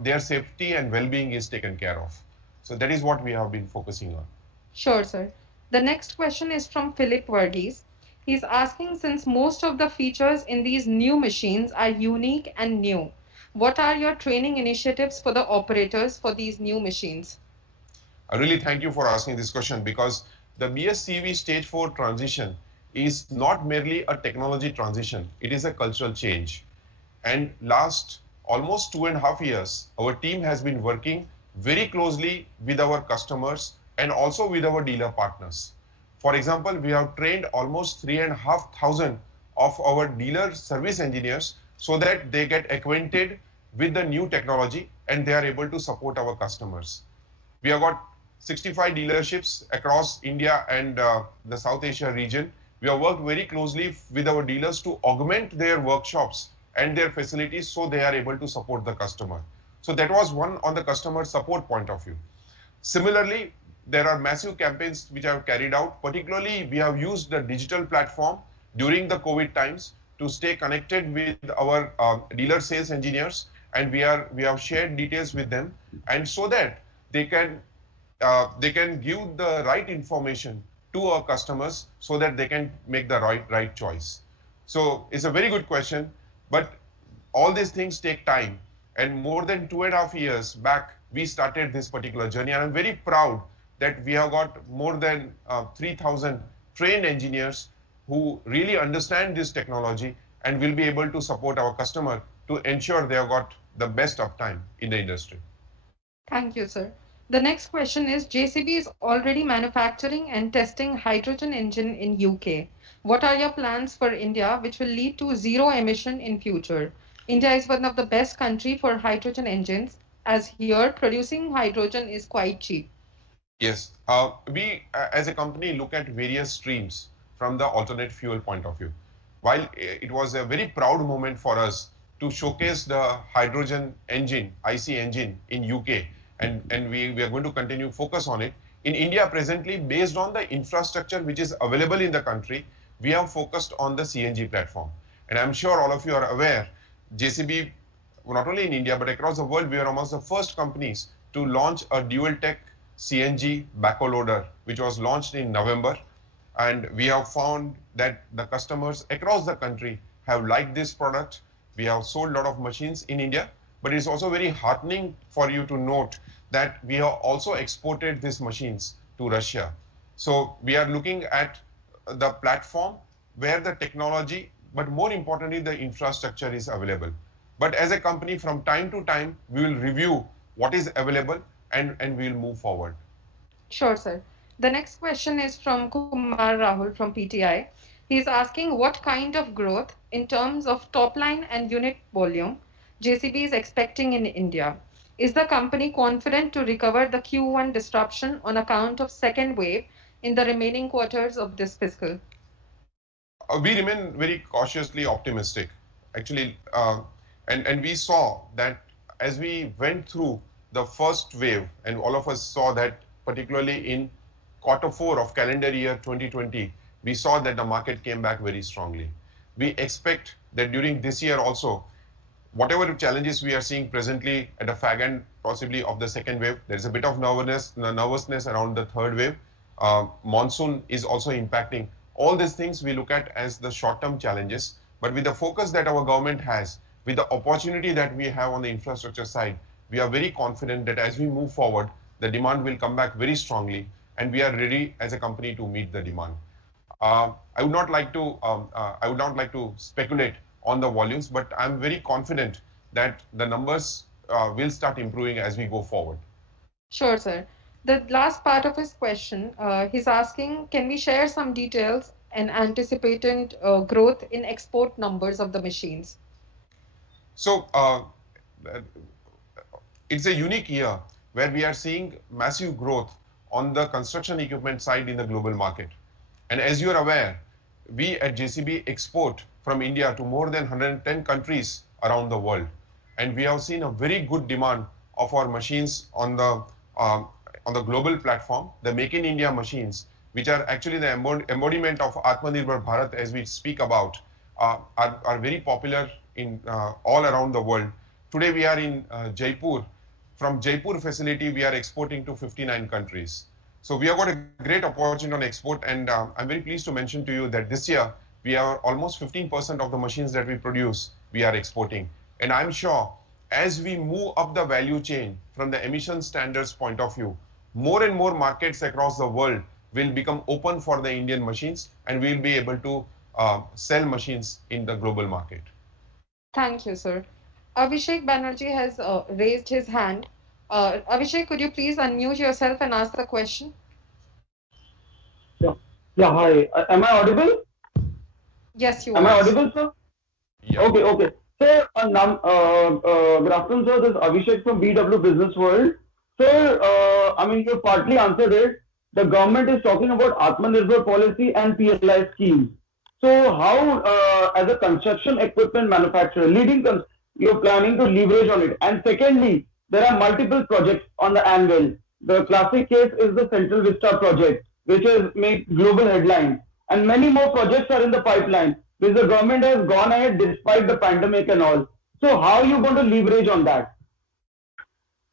their safety and well-being is taken care of. So that is what we have been focusing on. Sure, sir. The next question is from Philip Verdes. He's asking, since most of the features in these new machines are unique and new, what are your training initiatives for the operators for these new machines? I really thank you for asking this question, because the BSCV Stage 4 transition is not merely a technology transition, it is a cultural change. And last almost 2.5 years, our team has been working very closely with our customers and also with our dealer partners. For example, we have trained almost 3,500 of our dealer service engineers so that they get acquainted with the new technology and they are able to support our customers. We have got 65 dealerships across India and the South Asia region. We have worked very closely with our dealers to augment their workshops and their facilities so they are able to support the customer. So that was one on the customer support point of view. Similarly, there are massive campaigns which I have carried out. Particularly, we have used the digital platform during the COVID times to stay connected with our dealer sales engineers, and we have shared details with them, and so that they can give the right information to our customers so that they can make the right choice. So it's a very good question, but all these things take time. And more than 2.5 years back, we started this particular journey. And I'm very proud that we have got more than 3,000 trained engineers who really understand this technology and will be able to support our customer to ensure they have got the best uptime in the industry. Thank you, sir. The next question is JCB is already manufacturing and testing hydrogen engine in UK. What are your plans for India which will lead to zero emission in future? India is one of the best country for hydrogen engines as here producing hydrogen is quite cheap. Yes, we as a company look at various streams from the alternate fuel point of view. While it was a very proud moment for us to showcase the hydrogen engine, IC engine in UK, and we are going to continue focus on it. In India presently, based on the infrastructure which is available in the country, we have focused on the CNG platform. And I'm sure all of you are aware, JCB, not only in India, but across the world, we are amongst the first companies to launch a dual tech CNG backhoe loader, which was launched in November. And we have found that the customers across the country have liked this product. We have sold a lot of machines in India, but it's also very heartening for you to note that we have also exported these machines to Russia. So we are looking at the platform where the technology, but more importantly, the infrastructure is available. But as a company, from time to time, we will review what is available and we will move forward. Sure, sir. The next question is from Kumar Rahul from PTI. He is asking what kind of growth in terms of top line and unit volume JCB is expecting in India. Is the company confident to recover the Q1 disruption on account of second wave in the remaining quarters of this fiscal? We remain very cautiously optimistic, actually, and we saw that as we went through the first wave, and all of us saw that particularly in Q4 of calendar year 2020, we saw that the market came back very strongly. We expect that during this year also, whatever challenges we are seeing presently at the fag end, possibly of the second wave, there is a bit of nervousness around the third wave. Monsoon is also impacting. All these things we look at as the short-term challenges, but with the focus that our government has, with the opportunity that we have on the infrastructure side, we are very confident that as we move forward, the demand will come back very strongly, and we are ready as a company to meet the demand. I would not like to speculate on the volumes, but I'm very confident that the numbers will start improving as we go forward. Sure, sir. The last part of his question, he's asking, can we share some details and anticipated growth in export numbers of the machines? So it's a unique year where we are seeing massive growth on the construction equipment side in the global market. And as you are aware, we at JCB export from India to more than 110 countries around the world. And we have seen a very good demand of our machines on the global platform, the Make in India machines, which are actually the embodiment of Atmanirbhar Bharat as we speak about, are very popular in all around the world. Today we are in Jaipur. From Jaipur facility, we are exporting to 59 countries. So we have got a great opportunity on export, and I'm very pleased to mention to you that this year, we are almost 15% of the machines that we produce, we are exporting. And I'm sure as we move up the value chain from the emission standards point of view, more and more markets across the world will become open for the Indian machines, and we'll be able to sell machines in the global market. Thank you, sir. Abhishek Banerjee has raised his hand. Abhishek, could you please unmute yourself and ask the question? Yeah, yeah, hi. Am I audible? Yes, you Am I are. audible, sir? Yeah. Okay, okay. So, good afternoon, sir. This is Abhishek from BW Business World. Sir, I mean, you partly answered it. The government is talking about Atmanirbhar policy and PLI schemes. So, how, as a construction equipment manufacturer, you're planning to leverage on it? And secondly, there are multiple projects on the anvil. The classic case is the Central Vista project, which has made global headlines, and many more projects are in the pipeline, which the government has gone ahead despite the pandemic and all. So, how are you going to leverage on that?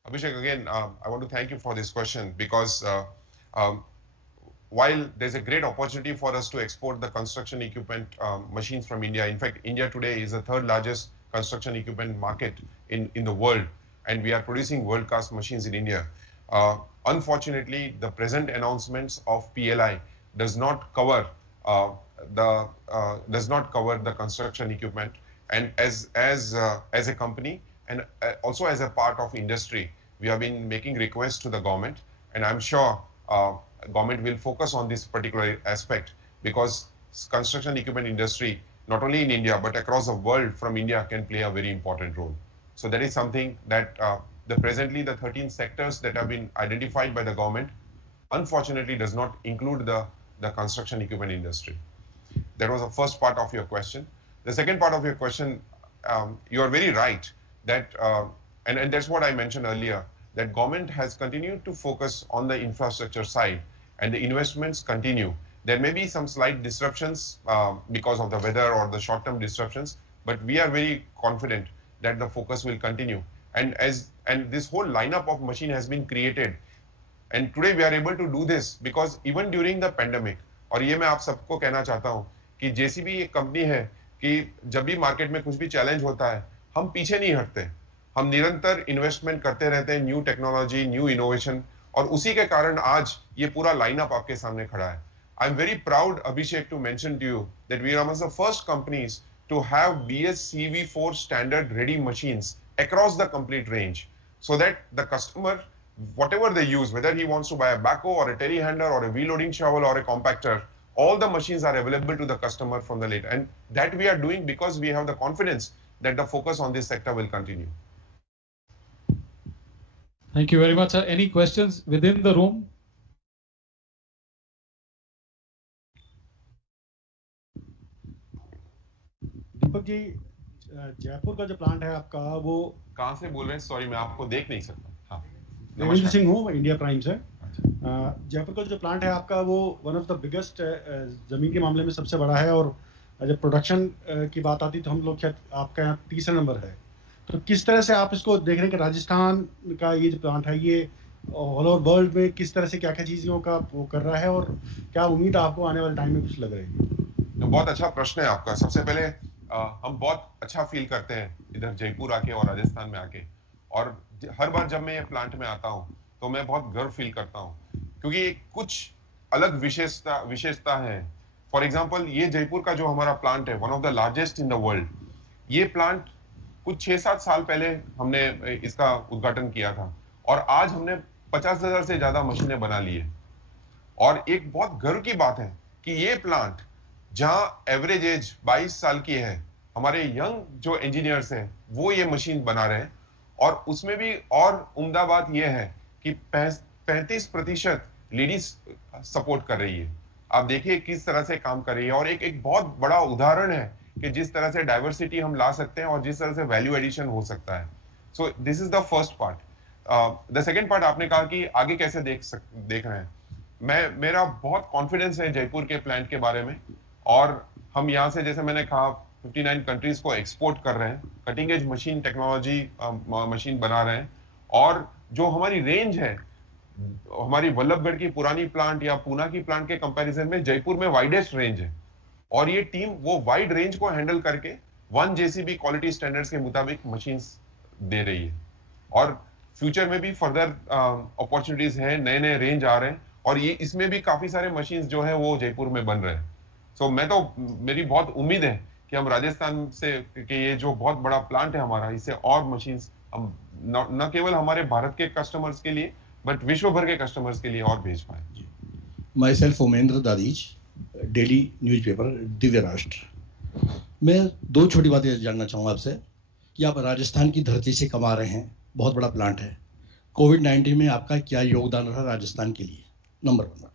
Abhishek, again, I want to thank you for this question because um, while there's a great opportunity for us to export the construction equipment machines from India, in fact, India today is the third largest construction equipment market in the world, and we are producing world-class machines in India. Unfortunately, the present announcements of PLI does not cover uh, the construction equipment, and as a company and also as a part of industry, we have been making requests to the government, and I'm sure government will focus on this particular aspect because construction equipment industry, not only in India but across the world from India, can play a very important role. So that is something that presently the 13 sectors that have been identified by the government unfortunately does not include the construction equipment industry. That was the first part of your question. The second part of your question, you are very right that, and that's what I mentioned earlier, that government has continued to focus on the infrastructure side and the investments continue. There may be some slight disruptions because of the weather or the short-term disruptions, but we are very confident that the focus will continue. And this whole lineup of machine has been created, and today we are able to do this because even during the pandemic, और ये मैं आप सबको कहना चाहता हूँ कि JCB एक कंपनी है कि जब भी मार्केट में कुछ भी चैलेंज होता है, हम पीछे नहीं हटते, हम निरंतर इन्वेस्टमेंट करते रहते हैं, न्यू टेक्नोलॉजी, न्यू इनोवेशन, और उसी के कारण आज ये पूरा लाइनअप आपके सामने खड़ा है. I am very proud, Abhishek, to mention to you that we are among the first companies to have BS-CV4 standard ready machines across the complete range, so that the customer, whatever they use, whether he wants to buy a backhoe or a telehandler or a wheel loading shovel or a compactor, all the machines are available to the customer from the late. And that we are doing because we have the confidence that the focus on this sector will continue. Thank you very much, sir. Any questions within the room? Deepak ji, Jaipur का जो plant है आपका, वो कहाँ से बोल रहे हैं? सॉरी, मैं आपको देख नहीं सकता. हाँ, देवेंद्र सिंह हूँ, इंडिया प्राइम से. जयपुर का जो प्लांट है आपका, वो वन ऑफ द बिगेस्ट, जमीन के मामले में सबसे बड़ा है, और जब प्रोडक्शन की बात आती तो हम लोग शायद आपका यहाँ तीसरा नंबर है. तो किस तरह से आप इसको देख रहे हैं कि राजस्थान का ये जो प्लांट है, ये ऑल ओवर वर्ल्ड में किस तरह से क्या क्या चीज़ों का वो कर रहा है, और क्या उम्मीद आपको आने वाले टाइम में कुछ लग रही है? तो बहुत अच्छा प्रश्न है आपका. सबसे पहले हम बहुत अच्छा फील करते हैं इधर जयपुर आके और राजस्थान में आके, और हर बार जब मैं ये प्लांट में आता हूँ तो मैं बहुत गर्व फील करता हूँ, क्योंकि कुछ अलग विशेषता है. फॉर एग्जांपल, ये जयपुर का जो हमारा प्लांट है, one of the largest in the world, ये प्लांट कुछ 6-7 साल पहले हमने इसका उद्घाटन किया था, और आज हमने 50,000 से ज्यादा मशीनें बना ली है. और एक बहुत गर्व की बात है कि ये प्लांट, जहां एवरेज एज 22 साल की है, हमारे यंग जो इंजीनियर्स हैं वो ये मशीन बना रहे हैं, और उसमें भी और उम्दा बात ये है कि 35% लेडीज सपोर्ट कर रही है. आप देखिए किस तरह से काम कर रही है, और एक बहुत बड़ा उदाहरण है कि जिस तरह से डाइवर्सिटी हम ला सकते हैं और जिस तरह से वैल्यू एडिशन हो सकता है. So this is the first part. The second part, आपने कहा कि आगे कैसे देख रहे हैं. मेरा बहुत कॉन्फिडेंस है जयपुर के प्लांट के बारे में, और हम यहाँ से, जैसे मैंने कहा, 59 कंट्रीज को एक्सपोर्ट कर रहे हैं, cutting edge machine technology machine बना रहे हैं, और जो हमारी रेंज है, हमारी वल्लभगढ़ की पुरानी प्लांट या पूना की प्लांट के कंपैरिजन में जयपुर में वाइडेस्ट रेंज है, और ये टीम वो वाइड रेंज को हैंडल करके 1 JCB क्वालिटी स्टैंडर्ड्स के मुताबिक मशीन्स दे रही है. और फ्यूचर में भी फर्दर अपॉर्चुनिटीज हैं, नए नए रेंज आ रहे हैं, और ये इसमें भी काफी सारे मशीन्स जो है वो जयपुर में बन रहे हैं। सो मेरी बहुत उम्मीद है कि हम राजस्थान से कि ये जो बहुत बड़ा प्लांट है हमारा, इससे और मशीन्स हम न केवल हमारे भारत के कस्टमर्स के लिए बट विश्व भर के कस्टमर्स के लिए और भेज पाए। Myself Umendra Dadhich, daily newspaper Divya Rashtra. मैं दो छोटी बातें जानना चाहूँगा आपसे कि आप राजस्थान की धरती से कमा रहे हैं, बहुत बड़ा प्लांट है। कोविड-19 में आपका क्या योगदान रहा राजस्थान के लिए, नंबर 1 बात।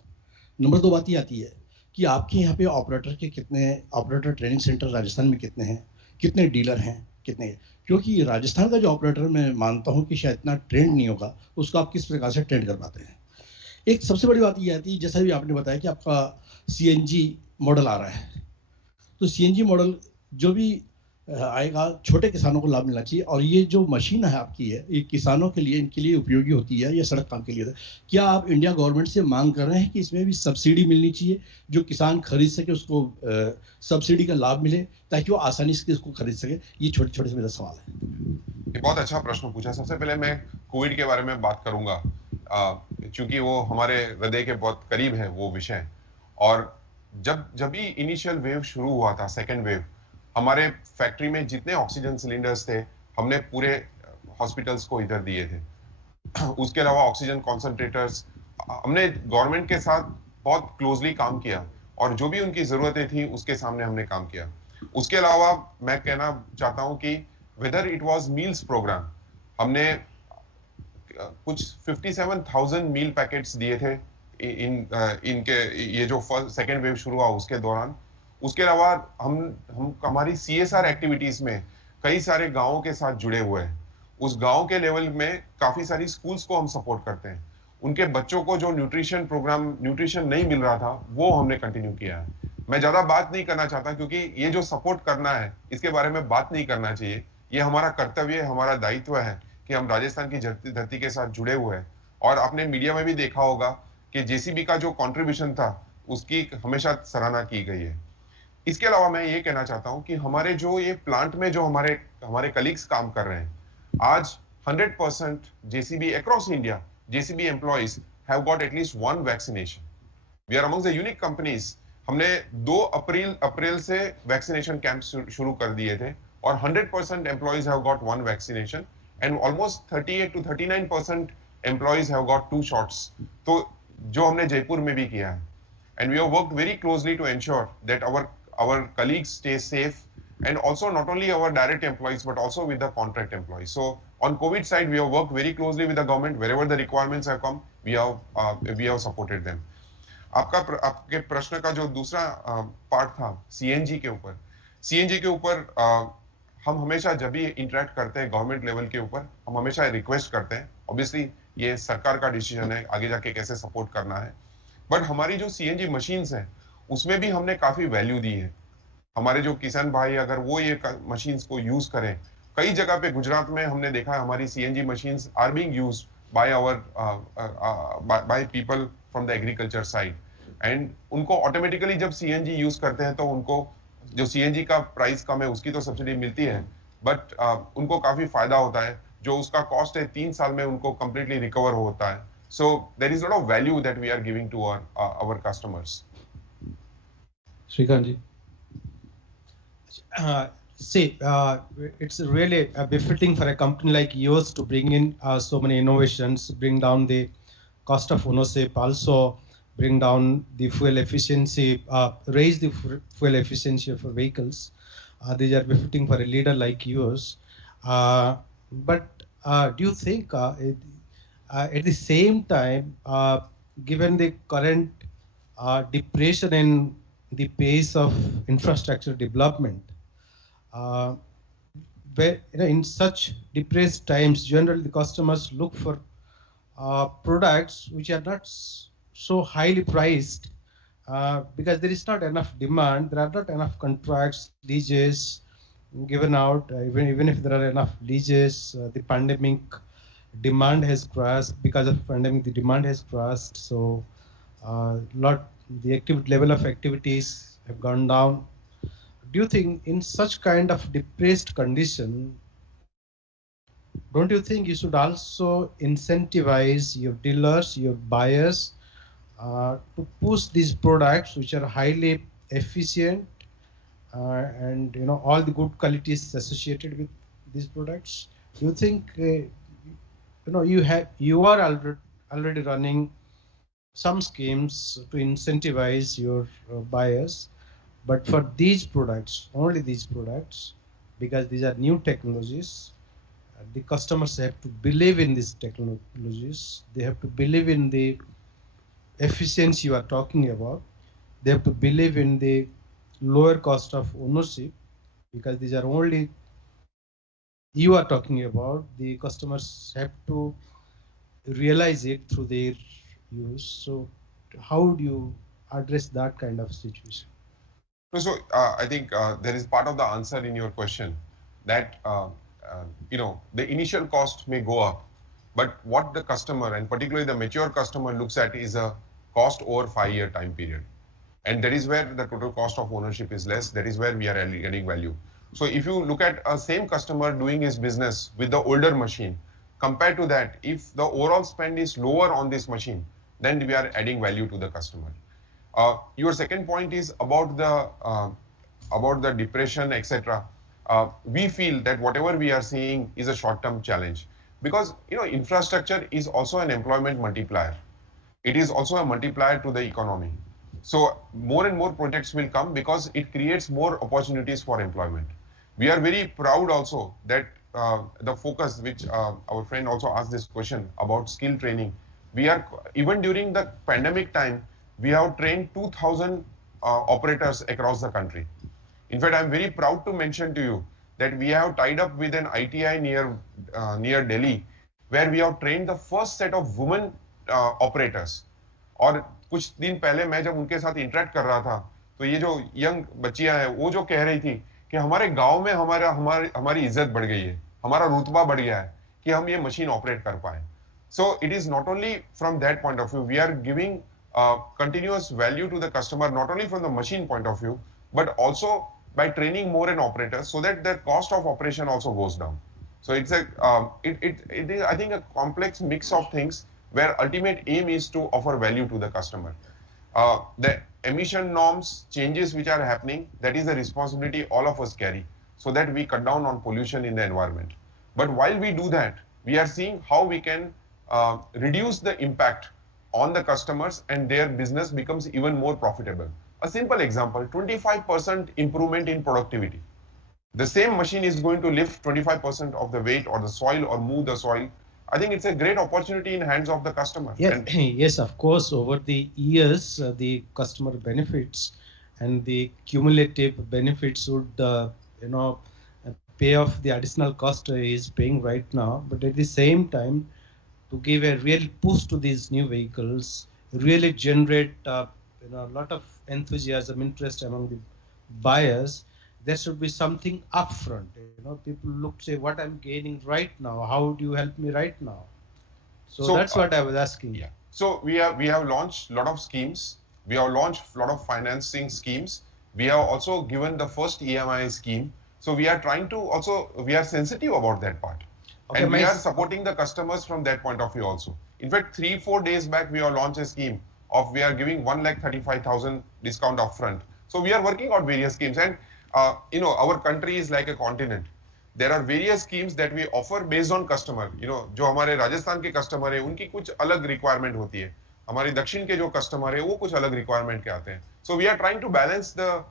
नंबर 2 बात ये आती है कि आपके यहाँ पे ऑपरेटर ट्रेनिंग सेंटर राजस्थान में कितने हैं, कितने डीलर हैं, कितने? क्योंकि राजस्थान का जो ऑपरेटर मैं मानता हूँ कि शायद इतना ट्रेंड नहीं होगा, उसको आप किस प्रकार से ट्रेंड कर पाते हैं? एक सबसे बड़ी बात ये आती है, जैसा भी आपने बताया कि आपका सीएनजी मॉडल आ रहा है, तो सीएनजी मॉडल जो भी आएगा छोटे किसानों को लाभ मिलना चाहिए, और ये जो मशीन है आपकी है, ये किसानों के लिए, इनके लिए उपयोगी होती है या सड़क काम के लिए होता है? क्या आप इंडिया गवर्नमेंट से मांग कर रहे हैं कि इसमें भी सब्सिडी मिलनी चाहिए, जो किसान खरीद सके उसको सब्सिडी का लाभ मिले ताकि वो आसानी से इसको खरीद सके? ये छोटे छोटे से मेरा सवाल है। ये बहुत अच्छा प्रश्न पूछा। सबसे पहले मैं कोविड के बारे में बात करूंगा, क्योंकि वो हमारे हृदय के बहुत करीब है वो विषय। और जब भी इनिशियल वेव शुरू हुआ था, सेकेंड वेव, हमारे फैक्ट्री में जितने ऑक्सीजन सिलेंडर्स थे हमने पूरे हॉस्पिटल्स को इधर दिए थे। उसके अलावा ऑक्सीजन कॉन्सेंट्रेटर्स, हमने गवर्नमेंट के साथ बहुत क्लोजली काम किया और जो भी उनकी जरूरतें थी उसके सामने हमने काम किया। उसके अलावा मैं कहना चाहता हूं कि whether it was meals program, हमने कुछ 57,000 मील पैकेट्स दिए थे इनके ये जो फर्स्ट सेकेंड वेव शुरू हुआ उसके दौरान। उसके अलावा हम हमारी सीएसआर एक्टिविटीज में कई सारे गांवों के साथ जुड़े हुए हैं। उस गांव के लेवल में काफी सारी स्कूल्स को हम सपोर्ट करते हैं। उनके बच्चों को जो न्यूट्रिशन नहीं मिल रहा था वो हमने कंटिन्यू किया है। मैं ज्यादा बात नहीं करना चाहता क्योंकि ये जो सपोर्ट करना है इसके बारे में बात नहीं करना चाहिए। ये हमारा कर्तव्य है, हमारा दायित्व है कि हम राजस्थान की धरती के साथ जुड़े हुए हैं। और आपने मीडिया में भी देखा होगा कि जेसीबी का जो कंट्रीब्यूशन था उसकी हमेशा सराहना की गई है। इसके अलावा मैं ये कहना चाहता हूं कि हमारे जो ये प्लांट में जो हमारे कलीग्स काम कर रहे हैं, आज 100% JCB across India, JCB employees have got at least 1 vaccination. We are among the unique companies. हमने 2 अप्रैल से वैक्सीनेशन कैंप शुरू कर दिए थे और 100% employees have got 1 vaccination and almost 38 to 39% employees have got 2 shots. तो जो हमने जयपुर में भी किया है, and we have worked very closely to ensure that our colleagues stay safe, and also not only our direct employees but also with the contract employees. So on COVID side we have worked very closely with the government. Wherever the requirements have come, we have supported them. आपके प्रश्न का जो दूसरा part था CNG के ऊपर हम हमेशा जब भी इंटरेक्ट करते हैं गवर्नमेंट लेवल के ऊपर, हम हमेशा रिक्वेस्ट करते हैं। ऑब्वियसली ये सरकार का डिसीजन है आगे जाके कैसे सपोर्ट करना है, बट हमारी जो सीएनजी मशीन्स हैं उसमें भी हमने काफी वैल्यू दी है। हमारे जो किसान भाई अगर वो ये मशीन्स को यूज करें, कई जगह पे गुजरात में हमने देखा है हमारी CNG machines are being used by people from the agriculture side, and उनको ऑटोमेटिकली जब सीएनजी यूज करते हैं तो उनको जो सीएनजी का प्राइस कम है उसकी तो सब्सिडी मिलती है, बट उनको काफी फायदा होता है। जो उसका कॉस्ट है 3 साल में उनको कंप्लीटली रिकवर होता है। So there is a lot of value that we are giving to our customers. Srikanth ji. It's really befitting for a company like yours to bring in so many innovations, bring down the cost of ownership, also bring down the fuel efficiency, raise the fuel efficiency of vehicles. These are befitting for a leader like yours. But do you think at the same time, given the current depression in the pace of infrastructure development, where in such depressed times, generally the customers look for products which are not so highly priced because there is not enough demand, there are not enough contracts, leases given out. Even if there are enough leases, the pandemic demand has crashed. Because of pandemic, the demand has crashed. So the level of activities have gone down. Do you think in such kind of depressed condition, don't you think you should also incentivize your dealers, your buyers to push these products which are highly efficient and all the good qualities associated with these products? Do you think you are already running some schemes to incentivize your buyers, but for these products, only these products, because these are new technologies, the customers have to believe in these technologies. They have to believe in the efficiency you are talking about. They have to believe in the lower cost of ownership, because these are only you are talking about. The customers have to realize it through their use. So how do you address that kind of situation? So I think there is part of the answer in your question that the initial cost may go up, but what the customer and particularly the mature customer looks at is a cost over 5-year time period. And that is where the total cost of ownership is less. That is where we are adding value. So if you look at a same customer doing his business with the older machine, compared to that, if the overall spend is lower on this machine, then we are adding value to the customer. Your second point is about the depression, etc. We feel that whatever we are seeing is a short-term challenge, because infrastructure is also an employment multiplier. It is also a multiplier to the economy. So more and more projects will come because it creates more opportunities for employment. We are very proud also that the focus, which our friend also asked this question about skill training. We are, even during the pandemic time, we have trained 2,000 operators across the country. In fact, I'm very proud to mention to you that we have tied up with an ITI near Delhi, where we have trained the first set of women operators. और कुछ दिन पहले मैं जब उनके साथ interact कर रहा था, तो ये जो यंग बच्चियां हैं वो जो कह रही थी कि हमारे गांव में हमारी इज्जत बढ़ गई है, हमारा रुतबा बढ़ गया है कि हम ये मशीन ऑपरेट कर पाए. So it is not only from that point of view, we are giving continuous value to the customer, not only from the machine point of view, but also by training more and operators so that the cost of operation also goes down. So it's it is, I think, a complex mix of things where ultimate aim is to offer value to the customer. The emission norms changes which are happening, that is a responsibility all of us carry, so that we cut down on pollution in the environment. But while we do that, we are seeing how we can reduce the impact on the customers and their business becomes even more profitable. A simple example, 25% improvement in productivity. The same machine is going to lift 25% of the weight or the soil or move the soil. I think it's a great opportunity in hands of the customer. Yes, yes, of course. Over the years, the customer benefits and the cumulative benefits would, pay off the additional cost he is paying right now. But at the same time, to give a real push to these new vehicles, really generate a lot of enthusiasm, interest among the buyers, there should be something upfront. People look, say, what I'm gaining right now, how do you help me right now? So that's what I was asking. Yeah. So we have launched a lot of schemes. We have launched a lot of financing schemes. We have also given the first EMI scheme. So we are trying to also, we are sensitive about that part. Okay, and we are supporting the customers from that point of view also. In fact, 3-4 days back, we have launched a scheme of, we are giving 1,35,000 discount upfront. So we are working on various schemes, and our country is like a continent. There are various schemes that we offer based on customer. जो हमारे राजस्थान के customer है, उनकी कुछ अलग requirement होती है. हमारे दक्षिण के जो कस्टमर है, वो कुछ अलग रिक्वायरमेंट के आते हैं. So we are trying to balance the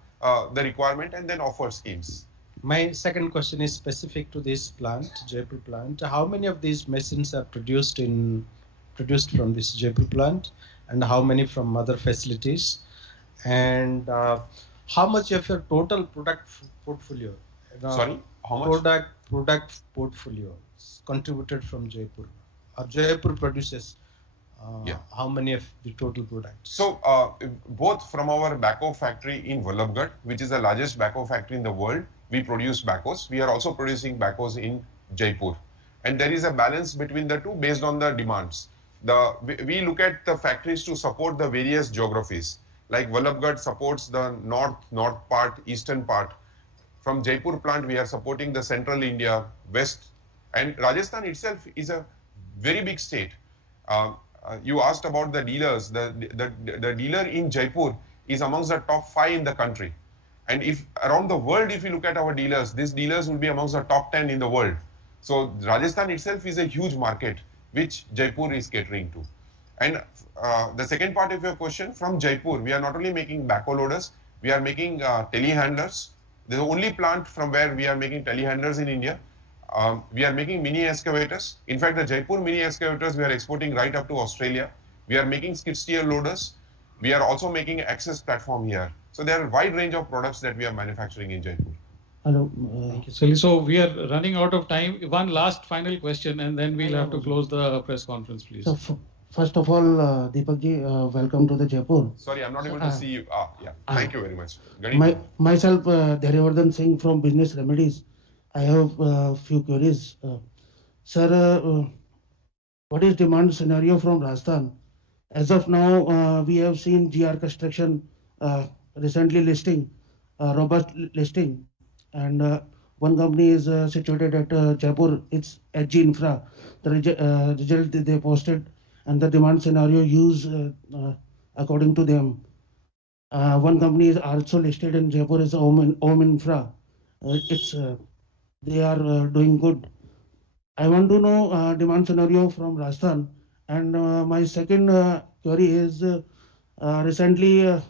requirement and then offer schemes. My second question is specific to this plant, Jaipur plant. How many of these machines are produced from this Jaipur plant, and how many from other facilities? And how much of your total product portfolio? Sorry, how much? Product portfolio contributed from Jaipur. Jaipur produces how many of the total products? So both from our backhoe factory in Vallabhgarh, which is the largest backhoe factory in the world, we produce backhoes. We are also producing backhoes in Jaipur. And there is a balance between the two based on the demands. We look at the factories to support the various geographies. Like Vallabhgarh supports the north part, eastern part. From Jaipur plant, we are supporting the central India, west. And Rajasthan itself is a very big state. you asked about the dealers. The dealer in Jaipur is amongst the top 5 in the country. And if around the world, if you look at our dealers, these dealers will be amongst the top 10 in the world. So Rajasthan itself is a huge market, which Jaipur is catering to. And the second part of your question, from Jaipur, we are not only making backhoe loaders, we are making telehandlers. This is the only plant from where we are making telehandlers in India. We are making mini excavators. In fact, the Jaipur mini excavators we are exporting right up to Australia. We are making skid steer loaders. We are also making access platform here. So there are a wide range of products that we are manufacturing in Jaipur. Hello. So we are running out of time. One last final question, and then we'll have to close the press conference, please. So first of all, Deepak ji, welcome to the Jaipur. Sorry, I'm not able to see you. Yeah, thank you very much. Myself, Dharyavardhan Singh from Business Remedies. I have a few queries. Sir, what is demand scenario from Rajasthan? As of now, we have seen GR Construction recently listing, robust listing, and one company is situated at Jaipur. It's HG Infra. The result they posted and the demand scenario used according to them. One company is also listed in Jaipur is Om Infra. They are doing good. I want to know demand scenario from Rajasthan. And my second query is recently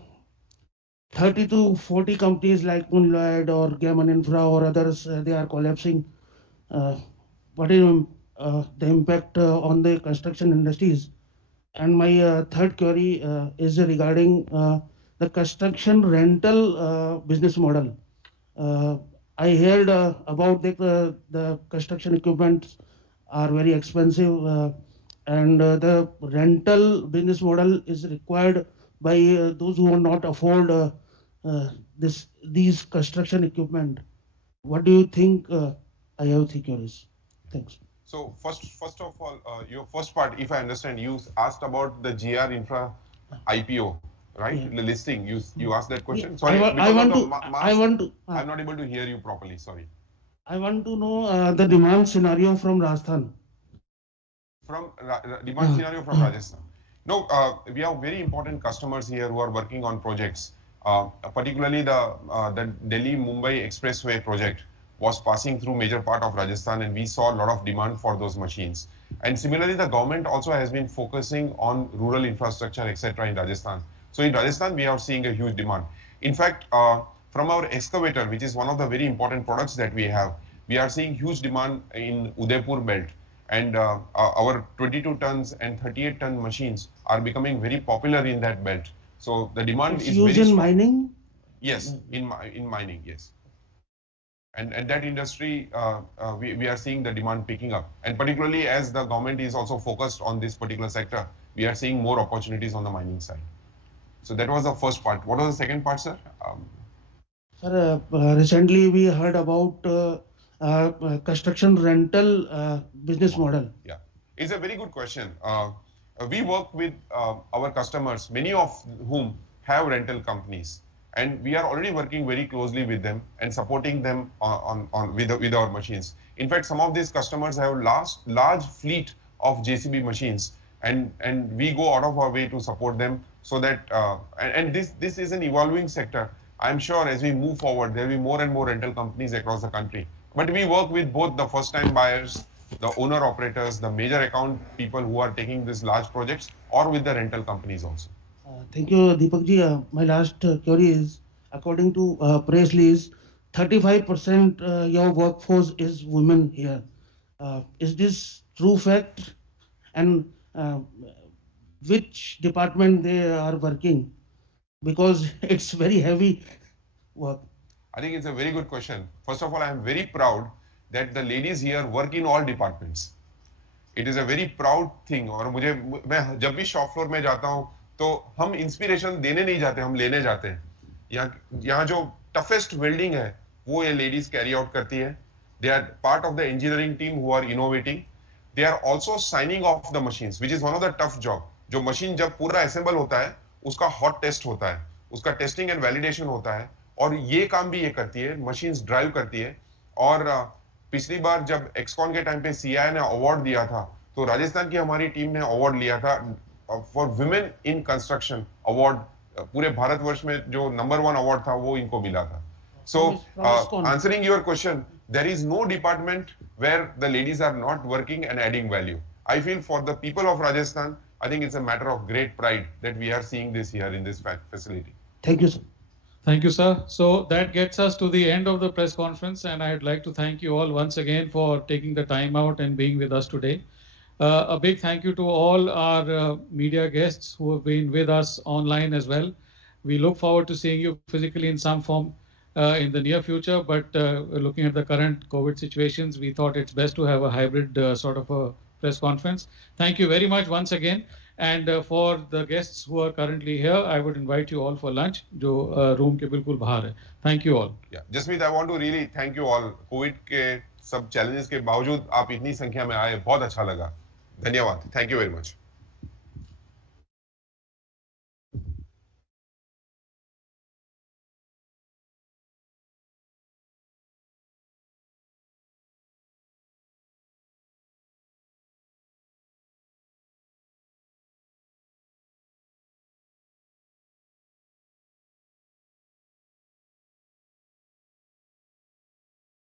30 to 40 companies like Moonlight or Gammon Infra or others, they are collapsing. What is the impact on the construction industries? And my third query is regarding the construction rental business model. I heard about the construction equipment are very expensive and the rental business model is required by those who will not afford these construction equipment. What do you think? I have three queries. Thanks. So first of all, your first part, if I understand, you asked about the GR Infra IPO, right? Yeah. The listing. You asked that question. Yeah. Sorry, I want to. I'm not able to hear you properly. Sorry. I want to know the demand scenario from Rajasthan. From demand scenario from Rajasthan. No, we have very important customers here who are working on projects. Particularly the Delhi-Mumbai Expressway project was passing through major part of Rajasthan, and we saw a lot of demand for those machines. And similarly, the government also has been focusing on rural infrastructure, etc. in Rajasthan. So in Rajasthan, we are seeing a huge demand. In fact, from our excavator, which is one of the very important products that we have, we are seeing huge demand in Udaipur belt. And our 22 tons and 38 ton machines are becoming very popular in that belt. So the demand is used very in strong. mining? Yes, in mining, yes. And that industry, we are seeing the demand picking up. And particularly as the government is also focused on this particular sector, we are seeing more opportunities on the mining side. So that was the first part. What was the second part, sir? Sir, recently we heard about construction rental business model. Yeah, it's a very good question. We work with our customers, many of whom have rental companies, and we are already working very closely with them and supporting them with our machines. In fact, some of these customers have large fleet of JCB machines, and we go out of our way to support them so that and this is an evolving sector. I'm sure as we move forward, there will be more and more rental companies across the country. But we work with both the first-time buyers, the owner-operators, the major account people who are taking these large projects, or with the rental companies also. Thank you, Deepak ji. My last query is, according to press release, 35% your workforce is women here. Is this true fact? And which department they are working? Because it's very heavy work. I think it's a very good question. First of all, I am very proud that the ladies here work in all departments. It is a very proud thing. और मैं जब भी shop floor में जाता हूँ, तो हम inspiration देने नहीं जाते, हम लेने जाते हैं. यहाँ जो toughest welding है, वो ये ladies carry out करती है. They are part of the engineering team who are innovating. They are also signing off the machines, which is one of the tough job. जो machine जब पूरा assemble होता है, उसका hot test होता है, उसका testing and validation होता है, और ये काम भी ये करती है, machines drive करती है. और पिछली बार जब एक्सकॉन के टाइम पे सीआई ने अवार्ड दिया था, तो राजस्थान की हमारी टीम ने अवार्ड लिया था for women in construction award, पूरे भारतवर्ष में जो नंबर 1 अवार्ड था वो इनको मिला था. So, answering your question, there is no department where the ladies are not working and adding value. I feel for the people of Rajasthan, I think it's a matter of great pride that we are seeing this here in this facility. Thank you, sir. Thank you, sir. So that gets us to the end of the press conference, and I'd like to thank you all once again for taking the time out and being with us today. A big thank you to all our media guests who have been with us online as well. We look forward to seeing you physically in some form in the near future, but looking at the current COVID situations, we thought it's best to have a hybrid sort of a press conference. Thank you very much once again. And for the guests who are currently here, I would invite you all for lunch, जो room के बिल्कुल बाहर है. Thank you all. Yeah, Jasmeet, I want to really thank you all. COVID के सब challenges के बावजूद आप इतनी संख्या में आए, बहुत अच्छा लगा. धन्यवाद. Thank you very much.